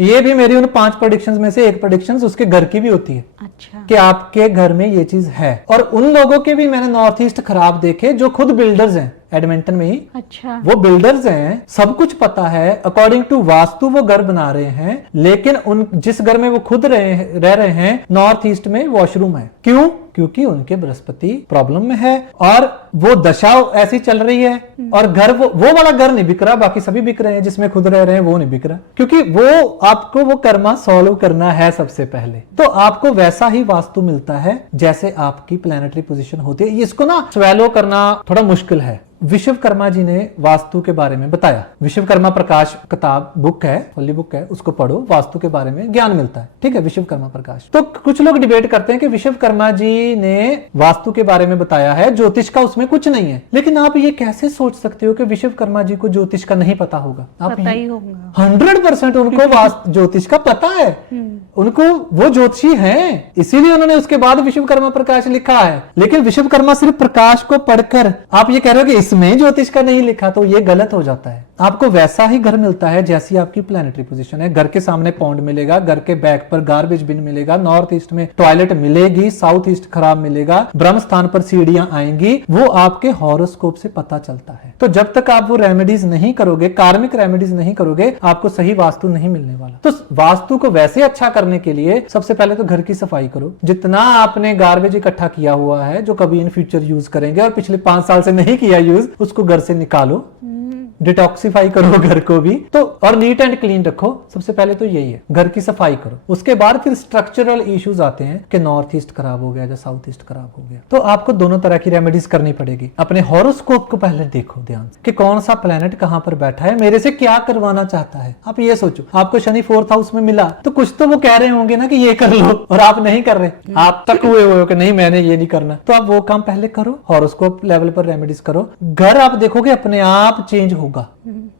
ये भी मेरी उन 5 प्रेडिक्शंस में से एक प्रेडिक्शंस उसके घर की भी होती है। अच्छा। कि आपके घर में ये चीज है। और उन लोगों के भी मैंने नॉर्थ ईस्ट खराब देखे जो खुद बिल्डर्स हैं, एडमिंटन में ही। अच्छा। वो बिल्डर्स हैं, सब कुछ पता है, अकॉर्डिंग टू वास्तु वो घर बना रहे हैं, लेकिन उन जिस घर में वो खुद रह रहे हैं, नॉर्थ ईस्ट में वॉशरूम है। क्यों? क्योंकि उनके बृहस्पति प्रॉब्लम में है और वो दशा ऐसी चल रही है, और घर वो वाला घर नहीं बिक रहा, बाकी सभी बिक रहे हैं, जिसमें खुद रह रहे हैं वो नहीं बिक रहा, क्योंकि वो आपको वो कर्मा सॉल्व करना है सबसे पहले। तो आपको वैसा ही वास्तु मिलता है जैसे आपकी प्लैनेटरी पोजीशन होती है। इसको ना स्वेलो करना थोड़ा मुश्किल है, विश्वकर्मा जी ने वास्तु के बारे में बताया। विश्वकर्मा प्रकाश किताब बुक है, होली बुक है, उसको पढ़ो, वास्तु के बारे में ज्ञान मिलता है। ठीक है, विश्वकर्मा प्रकाश। तो कुछ लोग डिबेट करते हैं कि विश्वकर्मा जी ने वास्तु के बारे में बताया है, ज्योतिष का उसमें कुछ नहीं है। लेकिन आप ये कैसे सोच सकते हो कि विश्वकर्मा जी को ज्योतिष का नहीं पता होगा? आप पता ही होगा। 100% उनको वास्तु ज्योतिष का पता है। उनको वो ज्योतिषी हैं, इसीलिए उन्होंने उसके बाद विश्वकर्मा प्रकाश लिखा है। लेकिन विश्वकर्मा सिर्फ प्रकाश को पढ़कर आप ये कह रहे हो कि इसमें ज्योतिष का नहीं लिखा, तो ये गलत हो जाता है। आपको वैसा ही घर मिलता है जैसी आपकी प्लैनेटरी पोजीशन है। घर के सामने पॉन्ड मिलेगा, घर के बैक पर गार्बेज बिन मिलेगा, नॉर्थ ईस्ट में टॉयलेट मिलेगी, साउथ ईस्ट खराब मिलेगा, ब्रह्म स्थान पर सीढ़ियां आएंगी, वो आपके हॉरोस्कोप से पता चलता है। तो जब तक आप वो रेमेडीज नहीं करोगे, कार्मिक रेमेडीज नहीं करोगे, आपको सही वास्तु नहीं मिलने वाला। तो वास्तु को वैसे अच्छा करने के लिए सबसे पहले तो घर की सफाई करो। जितना आपने गार्बेज इकट्ठा किया हुआ है जो कभी इन फ्यूचर यूज करेंगे और पिछले 5 साल से नहीं किया यूज, उसको घर से निकालो, डिटॉक्सिफाई करो घर को भी। तो और नीट एंड क्लीन रखो। सबसे पहले तो यही है, घर की सफाई करो। उसके बाद फिर स्ट्रक्चरल इश्यूज आते हैं कि नॉर्थ ईस्ट खराब हो गया या साउथ ईस्ट खराब हो गया, तो आपको दोनों तरह की रेमेडीज करनी पड़ेगी। अपने हॉरोस्कोप को पहले देखो ध्यान से कि कौन सा प्लेनेट कहां पर बैठा है, मेरे से क्या करवाना चाहता है। आप ये सोचो, आपको शनि 4th हाउस में मिला तो कुछ तो वो कह रहे होंगे ना कि ये कर लो, और आप नहीं कर रहे, आप तक हुए हो कि नहीं मैंने ये नहीं करना, तो आप वो काम पहले करो, हॉरोस्कोप लेवल पर रेमेडीज करो। घर आप देखोगे अपने आप चेंज होगा।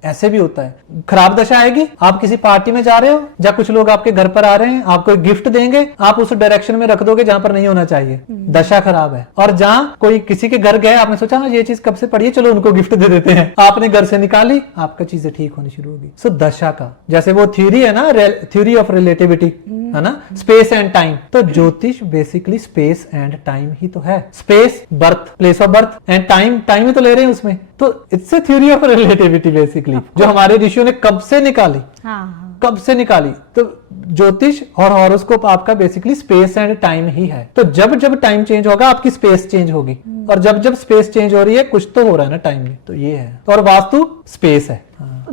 ऐसे भी होता है, खराब दशा आएगी, आप किसी पार्टी में जा रहे हो या कुछ लोग आपके घर पर आ रहे हैं, आपको एक गिफ्ट देंगे, आप उस डायरेक्शन में रख दोगे जहां पर नहीं होना चाहिए, दशा खराब है। और जहां कोई किसी के घर गए, आपने सोचा हाँ ये चीज कब से पड़ी है, चलो उनको गिफ्ट दे देते हैं, आपने घर से निकाली, आपका चीजें ठीक होनी शुरू होगी। सो दशा का, जैसे वो थ्योरी है ना, थ्योरी ऑफ रिलेटिविटी है ना, स्पेस एंड टाइम, तो ज्योतिष बेसिकली स्पेस एंड टाइम ही तो है। Space birth, place of birth, and time, time ही तो ले रहे हैं उसमें, तो it's a theory of relativity basically, जो हमारे ऋषियों ने कब से निकाली, कब से निकाली। तो ज्योतिष और हॉरोस्कोप आपका बेसिकली स्पेस एंड टाइम ही है। तो जब जब टाइम चेंज होगा आपकी स्पेस चेंज होगी, और जब जब स्पेस चेंज हो रही है कुछ तो हो रहा है ना टाइम में, तो ये है। और वास्तु स्पेस है।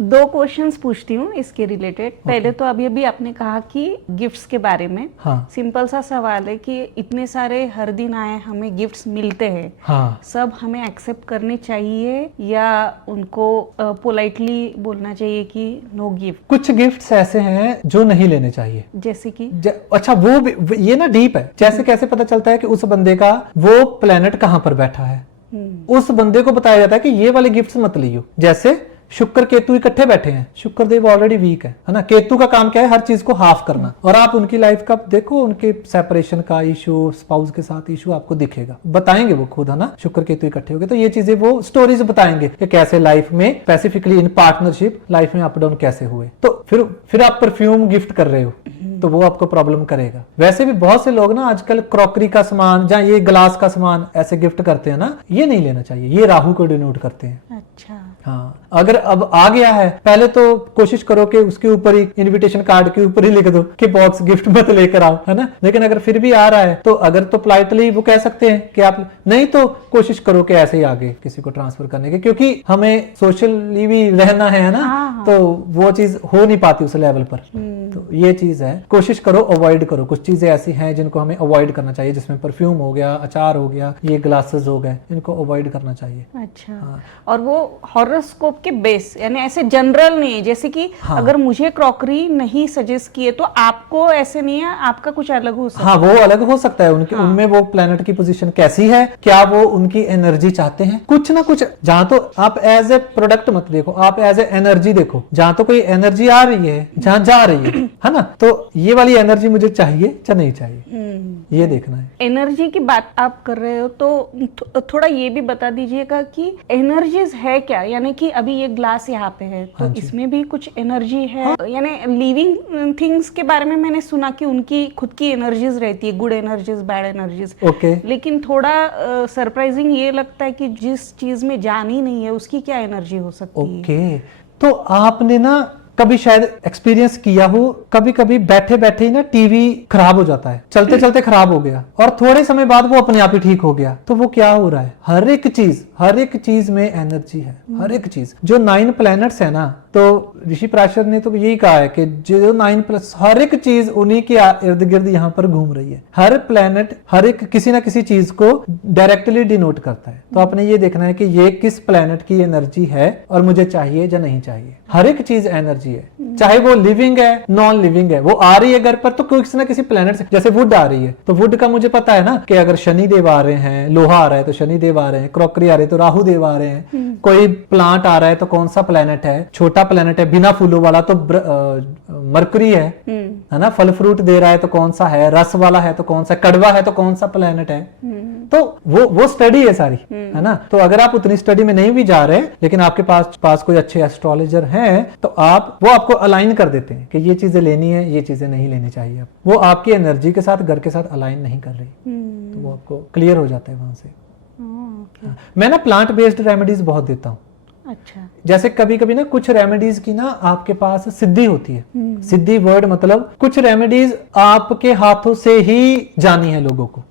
2 क्वेश्चंस पूछती हूँ इसके रिलेटेड। पहले तो अभी आपने कहा कि गिफ्ट्स के बारे में। हाँ। सिंपल सा सवाल है कि इतने सारे हर दिन आए हमें गिफ्ट्स मिलते हैं, हाँ। सब हमें एक्सेप्ट करने चाहिए या उनको पोलाइटली बोलना चाहिए कि नो गिफ्ट? कुछ गिफ्ट्स ऐसे हैं जो नहीं लेने चाहिए। जैसे कि अच्छा ये ना डीप है। जैसे कैसे पता चलता है कि उस बंदे का वो प्लेनेट कहां पर बैठा है, उस बंदे को बताया जाता है कि ये वाले गिफ्ट्स मत लियो। जैसे शुक्र केतु इकट्ठे बैठे हैं, शुक्र देव ऑलरेडी वीक है ना, केतु का काम क्या है, हर चीज को हाफ करना। और आप उनकी लाइफ का देखो, उनके सेपरेशन का इशू, स्पाउस के साथ इशू आपको दिखेगा, बताएंगे वो खुद, है ना। शुक्र केतु इकट्ठे हो गए तो ये चीजें वो स्टोरीज बताएंगे कि कैसे लाइफ में स्पेसिफिकली इन पार्टनरशिप लाइफ में अप डाउन कैसे हुए। तो फिर आप परफ्यूम गिफ्ट कर रहे हो तो वो आपको प्रॉब्लम करेगा। वैसे भी बहुत से लोग ना आजकल क्रॉकरी का सामान, जहाँ ये ग्लास का सामान ऐसे गिफ्ट करते हैं ना, ये नहीं लेना चाहिए, ये राहु को डिनोट करते हैं। अच्छा। हाँ, अगर अब आ गया है, पहले तो कोशिश करो कि उसके ऊपर ही, इनविटेशन कार्ड के ऊपर ही लिख दो कि बॉक्स गिफ्ट मत लेकर आओ, है ना। लेकिन अगर फिर भी आ रहा है तो अगर तो पोलाइटली वो कह सकते हैं कि आप नहीं, तो कोशिश करो कि ऐसे ही आगे किसी को ट्रांसफर करने के, क्योंकि हमें सोशली भी रहना है ना। हाँ। तो वो चीज हो नहीं पाती उस लेवल पर। तो ये चीज है, कोशिश करो अवॉइड करो। कुछ चीजें ऐसी हैं जिनको हमें अवॉइड करना चाहिए, जिसमें परफ्यूम हो गया, अचार हो गया, ये ग्लासेस हो गए, इनको अवॉइड करना चाहिए। अच्छा। हाँ। और वो हॉरोस्कोप के बेस, यानी ऐसे जनरल नहीं है, जैसे कि हाँ। अगर मुझे क्रॉकरी नहीं सजेस्ट किए तो आपको ऐसे नहीं है, आपका कुछ अलग हो सकता है। हाँ, वो अलग हो सकता है उनके। हाँ। उनमें वो प्लेनेट की पोजीशन कैसी है, क्या वो उनकी एनर्जी चाहते हैं, कुछ ना कुछ। जहां तो आप एज ए प्रोडक्ट मत देखो, आप एज ए एनर्जी देखो। जहां तो कोई एनर्जी आ रही है, जहां जा रही है ना, तो ये वाली एनर्जी मुझे चाहिए या नहीं चाहिए, ये देखना है। एनर्जी की बात आप कर रहे हो तो थोड़ा ये भी बता दीजिएगा कि एनर्जीज है क्या, यानी कि अभी ये ग्लास यहाँ पे है तो इसमें भी कुछ एनर्जी है। हाँ। यानी लिविंग थिंग्स के बारे में मैंने सुना कि उनकी खुद की एनर्जीज रहती है, good energies, bad energies. Okay. लेकिन थोड़ा सरप्राइजिंग ये लगता है कि जिस चीज में जान ही नहीं है उसकी क्या एनर्जी हो सकती है। ओके, तो आपने ना कभी शायद एक्सपीरियंस किया हो, कभी कभी बैठे बैठे ही ना टीवी खराब हो जाता है, चलते चलते खराब हो गया और थोड़े समय बाद वो अपने आप ही ठीक हो गया। तो वो क्या हो रहा है, हर एक चीज में एनर्जी है। हर एक चीज, जो 9 प्लैनेट्स है ना, तो ऋषि प्राशद ने तो यही कहा है कि जो 9+ हर एक चीज उन्हीं के इर्द गिर्द यहाँ पर घूम रही है। हर प्लेनेट हर एक किसी ना किसी चीज को डायरेक्टली डिनोट करता है। तो आपने ये देखना है कि ये किस प्लेनेट की एनर्जी है और मुझे चाहिए या नहीं चाहिए। हर एक चीज एनर्जी है, चाहे वो लिविंग है नॉन लिविंग है, वो आ रही है घर पर तो किसी ना किसी प्लेनेट से। जैसे वुड आ रही है तो वुड का मुझे पता है ना कि अगर शनि देव आ रहे हैं, लोहा आ रहा है तो शनि देव आ रहे हैं, क्रॉकरी आ रही है तो राहु देव आ रहे हैं, कोई प्लांट आ रहा है तो कौन सा प्लेनेट है, छोटा प्लेनेट है बिना फूलों वाला तो मरकरी है ना, फल फ्रूट दे रहा है तो कौन सा है, रस वाला है तो कौन सा, कड़वा है तो कौन सा प्लेनेट है। तो वो स्टडी है सारी, है ना। तो अगर आप उतनी स्टडी में नहीं भी जा रहे लेकिन आपके पास कोई अच्छे एस्ट्रोलॉजर हैं तो वो आपको अलाइन कर देते हैं कि ये चीजें लेनी है, ये चीजें नहीं लेनी चाहिए। वो आपकी एनर्जी के साथ घर के साथ अलाइन नहीं कर रही, तो वो आपको क्लियर हो जाता है वहां से। हाँ। मैं ना प्लांट बेस्ड रेमेडीज बहुत देता हूँ। अच्छा। जैसे कभी कभी ना कुछ रेमेडीज की ना आपके पास सिद्धि होती है। सिद्धि वर्ड मतलब कुछ रेमेडीज आपके हाथों से ही जानी है लोगों को।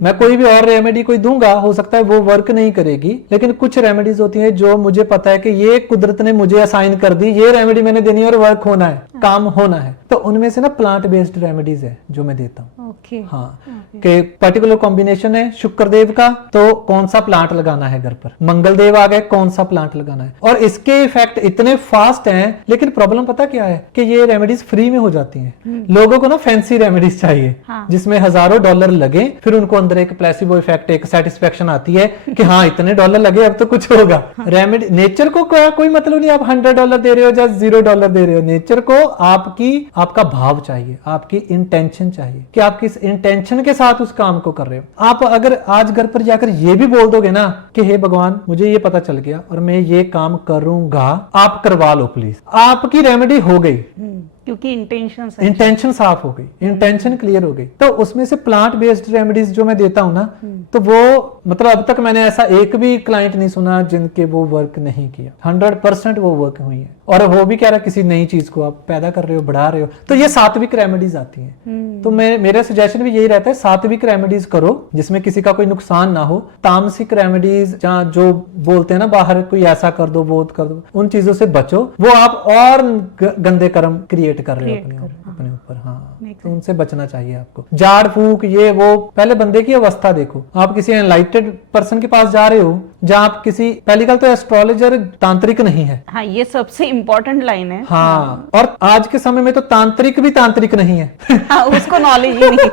मैं कोई भी और रेमेडी कोई दूंगा, हो सकता है वो वर्क नहीं करेगी, लेकिन कुछ रेमेडीज होती है जो मुझे पता है कि ये कुदरत ने मुझे असाइन कर दी, ये रेमेडी मैंने देनी है और वर्क होना है, काम होना है। तो उनमें से ना प्लांट बेस्ड रेमेडीज है जो मैं देता हूँ। ओके। हाँ, कि पर्टिकुलर कॉम्बिनेशन है शुक्र देव का तो कौन सा प्लांट लगाना है घर पर, मंगल देव आ गए कौन सा प्लांट लगाना है। और इसके इफेक्ट इतने फास्ट हैं, लेकिन प्रॉब्लम पता क्या है कि ये रेमेडीज फ्री में हो जाती हैं। लोगों को ना फैंसी रेमेडीज चाहिए, जिसमें हजारों डॉलर लगे, फिर उनको अंदर एक प्लेसिबो इफेक्ट, एक सेटिस्फेक्शन आती है कि हाँ इतने डॉलर लगे अब तो कुछ होगा। रेमेडी नेचर को कोई मतलब नहीं, आप $100 दे रहे हो या $0 दे रहे हो। नेचर को आपका भाव चाहिए, आपकी इंटेंशन चाहिए कि आप किस इंटेंशन के साथ उस काम को कर रहे हो। आप अगर आज घर पर जाकर ये भी बोल दोगे ना कि हे भगवान मुझे ये पता चल गया और मैं ये काम करूंगा, आप करवा लो प्लीज, आपकी रेमेडी हो गई। क्योंकि इंटेंशन साफ हो गई, इंटेंशन क्लियर हो गई। तो उसमें से प्लांट बेस्ड रेमेडीज जो मैं देता हूं ना, तो वो मतलब अब तक मैंने ऐसा एक भी क्लाइंट नहीं सुना जिनके वो वर्क नहीं किया। 100% वो वर्क हुई है। और वो भी कह रहा किसी नई चीज को आप पैदा कर रहे हो, बढ़ा रहे हो, तो ये सात्विक रेमेडीज आती हैं। तो मेरा सजेशन भी यही रहता है, सात्विक रेमेडीज करो जिसमें किसी का कोई नुकसान ना हो। तामसिक रेमेडीज जहाँ जो बोलते हैं ना बाहर कोई ऐसा कर दो वो कर दो, उन चीजों से बचो। वो आप और गंदे कर्म क्रिएट कर रहे हो अपने ऊपर। हाँ, तो उनसे बचना चाहिए आपको। झाड़ फूक ये वो, पहले बंदे की अवस्था देखो। आप किसी एनलाइटेड पर्सन के पास जा रहे हो जहाँ आप किसी, पहली गल तो एस्ट्रोलॉजर तांत्रिक नहीं है। हाँ, ये सबसे इंपॉर्टेंट लाइन है। हाँ, और आज के समय में तो तांत्रिक भी तांत्रिक नहीं है। हाँ, उसको नॉलेज ही नहीं।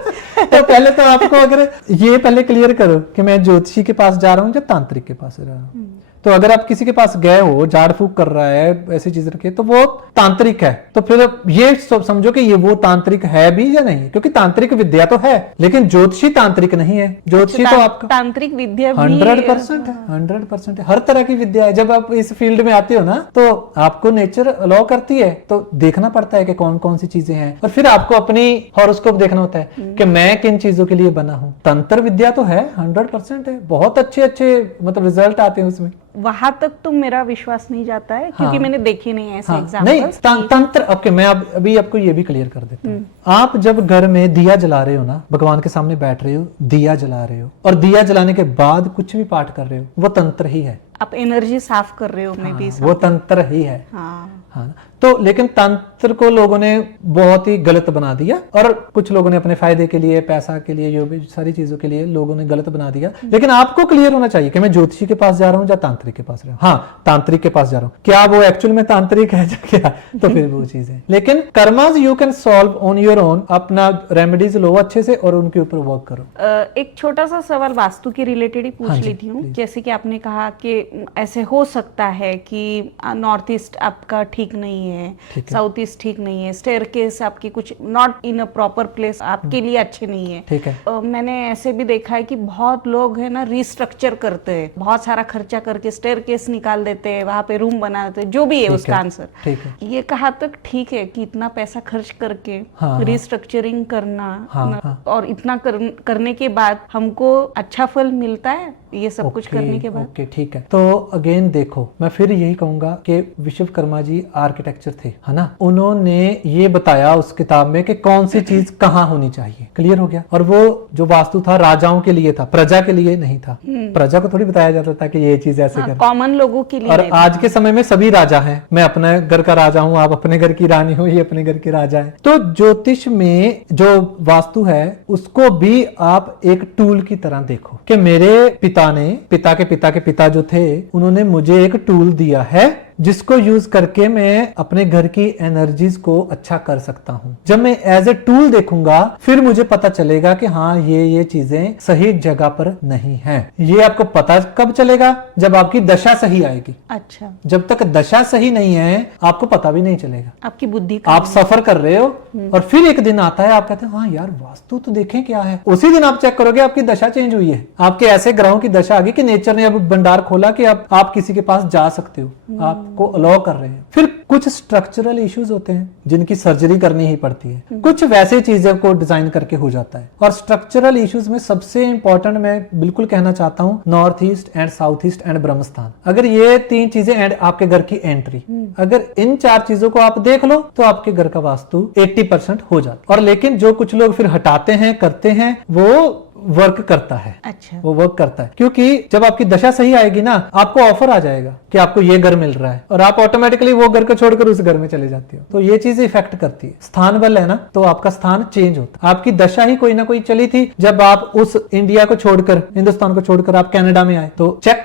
तो पहले तो आपको अगर ये पहले क्लियर करो कि मैं ज्योतिषी के पास जा रहा हूँ या तांत्रिक के पास जा रहा हूँ। तो अगर आप किसी के पास गए हो, झाड़ फूक कर रहा है, ऐसी चीज रखी, तो वो तांत्रिक है। तो फिर ये समझो कि ये वो तांत्रिक है भी या नहीं, क्योंकि तांत्रिक विद्या तो है लेकिन ज्योतिषी तांत्रिक नहीं है। ज्योतिषी तो आपका तांत्रिक विद्या 100% है, 100% है। हर तरह की विद्या है। जब आप इस फील्ड में आते हो ना, तो आपको नेचर अलाउ करती है, तो देखना पड़ता है कि कौन कौन सी चीजें हैं, और फिर आपको अपनी हॉरोस्कोप देखना होता है कि मैं किन चीजों के लिए बना हूं। तंत्र विद्या तो है, 100% है। बहुत अच्छे मतलब रिजल्ट आते हैं उसमें। वहां तक तो मेरा विश्वास नहीं जाता है, क्योंकि मैंने देखे नहीं ऐसे एग्जाम्पल्स। नहीं, तंत्र ओके, मैं अभी आपको ये भी क्लियर कर देता हूँ। आप जब घर में दिया जला रहे हो ना, भगवान के सामने बैठ रहे हो, दिया जला रहे हो, और दिया जलाने के बाद कुछ भी पाठ कर रहे हो, वो तंत्र ही है। आप एनर्जी साफ कर रहे हो, मैं भी वो तंत्र ही है। हाँ। तो लेकिन तंत्र को लोगों ने बहुत ही गलत बना दिया, और कुछ लोगों ने अपने फायदे के लिए, पैसा के लिए, जो भी सारी चीजों के लिए लोगों ने गलत बना दिया। लेकिन आपको क्लियर होना चाहिए कि मैं ज्योतिषी के पास जा रहा हूँ या तांत्रिक के पास रहा हूँ। हाँ, तांत्रिक के पास जा रहा हूँ, क्या वो एक्चुअल में तांत्रिक है क्या? तो फिर वो चीज है। लेकिन karmas you can solve on your own. अपना रेमेडीज लो अच्छे से और उनके ऊपर वर्क करो। एक छोटा सा सवाल वास्तु के रिलेटेड ही पूछ लेती हूँ। जैसे कि आपने कहा कि ऐसे हो सकता है कि नॉर्थ ईस्ट आपका ठीक नहीं है, साउथ ईस्ट ठीक नहीं है, स्टेयरकेस आपकी कुछ not in a proper place आपके लिए अच्छे नहीं है। ठीक है। मैंने ऐसे भी देखा है कि बहुत लोग है ना रिस्ट्रक्चर करते हैं, बहुत सारा खर्चा करके स्टेयरकेस निकाल देते हैं, वहां पे रूम बना देते हैं, जो भी है उसका आंसर। ठीक है। ये कहाँ तक ठीक है कि इतना पैसा खर्च करके रिस्ट्रक्चरिंग करना, और इतना करने के बाद हमको अच्छा फल मिलता है ये सब कुछ करने के बाद? ओके, ठीक है। तो अगेन देखो, मैं फिर यही कहूंगा कि विश्वकर्मा जी आर्किटेक्चर थे, है ना। उन्होंने ये बताया उस किताब में कि कौन सी चीज कहाँ होनी चाहिए। क्लियर हो गया। और वो जो वास्तु था राजाओं के लिए था, प्रजा के लिए नहीं था। प्रजा को थोड़ी बताया जाता था कि ये चीज ऐसे कर। कॉमन लोगों के लिए और नहीं आज के समय में सभी राजा हैं। मैं अपने घर का राजा हूं, आप अपने घर की रानी हो, ये अपने घर के राजा हैं। तो ज्योतिष में जो वास्तु है उसको भी आप एक टूल की तरह देखो कि मेरे पिता ने, पिता के पिता जो थे, उन्होंने मुझे एक टूल दिया है जिसको यूज करके मैं अपने घर की एनर्जीज को अच्छा कर सकता हूं। जब मैं एज ए टूल देखूंगा फिर मुझे पता चलेगा कि हाँ ये चीजें सही जगह पर नहीं है। ये आपको पता कब चलेगा? जब आपकी दशा सही आएगी। अच्छा, जब तक दशा सही नहीं है आपको पता भी नहीं चलेगा। आपकी बुद्धि का आप सफर कर रहे हो और फिर एक दिन आता है आप कहते हैं हाँ यार वास्तु तो देखें क्या है। उसी दिन आप चेक करोगे आपकी दशा चेंज हुई है। आपके ऐसे ग्रहों की दशा आ गई कि नेचर ने अब भंडार खोला कि अब आप किसी के पास जा सकते हो, आपको अलाउ कर रहे हैं। फिर कुछ स्ट्रक्चरल इश्यूज होते हैं जिनकी सर्जरी करनी ही पड़ती है। कुछ वैसे चीजें को डिजाइन करके हो जाता है। और स्ट्रक्चरल इश्यूज में सबसे इंपॉर्टेंट मैं बिल्कुल कहना चाहता हूँ north east and south east and ब्रह्मस्थान। अगर ये 3 चीजें एंड आपके घर की एंट्री, अगर इन 4 चीजों को आप देख लो तो आपके घर का वास्तु 80% हो जाता। और लेकिन जो कुछ लोग फिर हटाते हैं, करते हैं, वो वर्क करता है। अच्छा, वो वर्क करता है क्योंकि जब आपकी दशा सही आएगी ना आपको ऑफर आ जाएगा कि आपको ये घर मिल रहा है और आप ऑटोमेटिकली वो घर को छोड़कर उस घर में चले जाते हो। तो ये चीज इफेक्ट करती है। स्थान बल है ना, तो आपका स्थान चेंज होता है। आपकी दशा ही कोई ना कोई चली थी जब आप उस इंडिया को छोड़कर, हिंदुस्तान को छोड़कर आप कनाडा में आए। तो चेक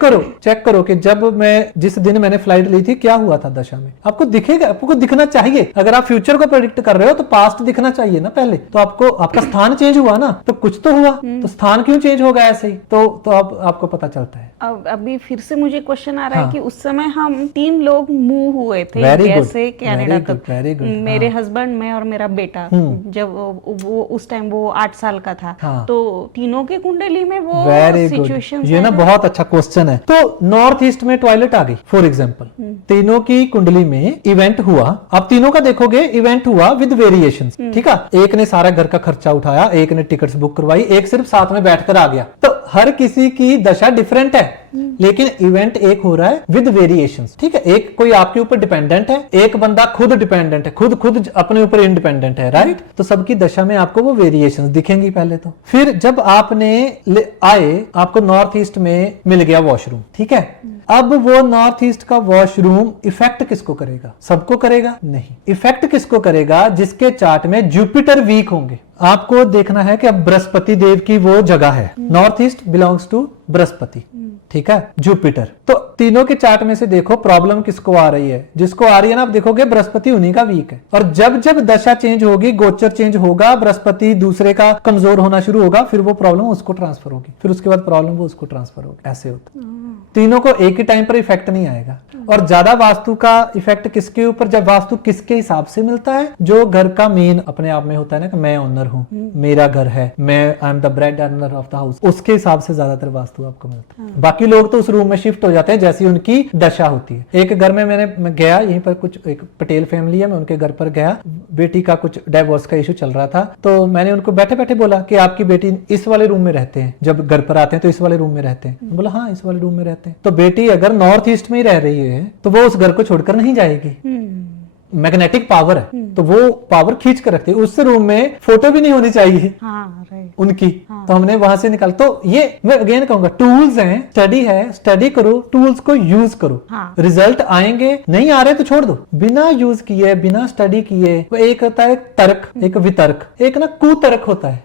करो कि जब मैं जिस दिन मैंने फ्लाइट ली थी क्या हुआ था दशा में। आपको दिखेगा, आपको दिखना चाहिए। अगर आप फ्यूचर को प्रेडिक्ट कर रहे हो तो पास्ट दिखना चाहिए ना पहले। तो आपको आपका स्थान चेंज हुआ ना, तो कुछ तो हुआ। तो स्थान क्यों चेंज होगा ऐसे ही? तो अब आपको पता चलता है। अब अभी फिर से मुझे क्वेश्चन आ रहा है कि उस समय हम 3 लोग मूव हुए थे Very इंडिया good, से कनाडा तक। very good, मेरे हस्बैंड, मैं और मेरा बेटा। जब वो उस टाइम वो 8 साल का था। तो तीनों के कुंडली में वो सिचुएशन। ये ना बहुत अच्छा क्वेश्चन है। तो नॉर्थ ईस्ट में टॉयलेट आ गई फॉर एग्जाम्पल, तीनों की कुंडली में इवेंट हुआ। आप तीनों का देखोगे इवेंट हुआ विद वेरिएशन। ठीक है, एक ने सारा घर का खर्चा उठाया, एक ने टिकट्स बुक करवाई, एक सिर्फ साथ में बैठकर आ गया। तो हर किसी की दशा डिफरेंट है लेकिन इवेंट एक हो रहा है विद वेरिएशंस। ठीक है, एक कोई आपके ऊपर डिपेंडेंट है, एक बंदा खुद डिपेंडेंट है, खुद अपने ऊपर इंडिपेंडेंट है। राइट, तो सबकी दशा में आपको वो वेरिएशंस दिखेंगी पहले तो। फिर जब आपने आए, आपको नॉर्थ ईस्ट में मिल गया वॉशरूम। ठीक है, अब वो नॉर्थ ईस्ट का वॉशरूम इफेक्ट किसको करेगा? सबको करेगा? नहीं। इफेक्ट किसको करेगा? जिसके चार्ट में जुपिटर वीक होंगे। आपको देखना है कि अब बृहस्पति देव की वो जगह है। North east belongs to Brihaspati. ठीक है, जुपिटर। तो तीनों के चार्ट में से देखो प्रॉब्लम किसको आ रही है। जिसको आ रही है ना, आप देखोगे बृहस्पति उन्हीं का वीक है। और जब जब दशा चेंज होगी, गोचर चेंज होगा, बृहस्पति दूसरे का कमजोर होना शुरू होगा, फिर वो प्रॉब्लम उसको ट्रांसफर होगी, फिर उसके बाद प्रॉब्लम वो उसको ट्रांसफर होगी। ऐसे होता है। तीनों को एक ही टाइम पर इफेक्ट नहीं आएगा। और ज्यादा वास्तु का इफेक्ट किसके ऊपर? जब वास्तु किसके हिसाब से मिलता है? जो घर का मेन अपने आप में होता है ना कि मैं ओनर हूँ, मेरा घर है, मैं I am the bread earner of the house, उसके हिसाब से ज्यादातर वास्तु आपको मिलता है। बाकी लोग तो उस रूम में शिफ्ट हो जाते हैं जैसी उनकी दशा होती है। एक घर में मैं गया, यहीं पर कुछ एक पटेल फैमिली है, मैं उनके घर पर गया, बेटी का कुछ डाइवोर्स का इशू चल रहा था। तो मैंने उनको बैठे बैठे बोला कि आपकी बेटी इस वाले रूम में रहते हैं, जब घर पर आते हैं तो इस वाले रूम में रहते हैं। बोला हाँ इस वाले रूम में रहते हैं। तो बेटी अगर नॉर्थ ईस्ट में ही रह रही है तो वो उस घर को छोड़कर नहीं जाएगी। मैग्नेटिक पावर है तो वो पावर खींच कर रखती है। उस रूम में फोटो भी नहीं होनी चाहिए उनकी। तो हमने वहां से निकाल। तो ये मैं अगेन कहूंगा टूल्स हैं, स्टडी है, स्टडी करो, टूल्स को यूज करो। रिजल्ट आएंगे, नहीं आ रहे तो छोड़ दो। बिना यूज किए, बिना स्टडी किए, वो एक होता है तर्क, एक वितर्क, एक ना कुतर्क होता है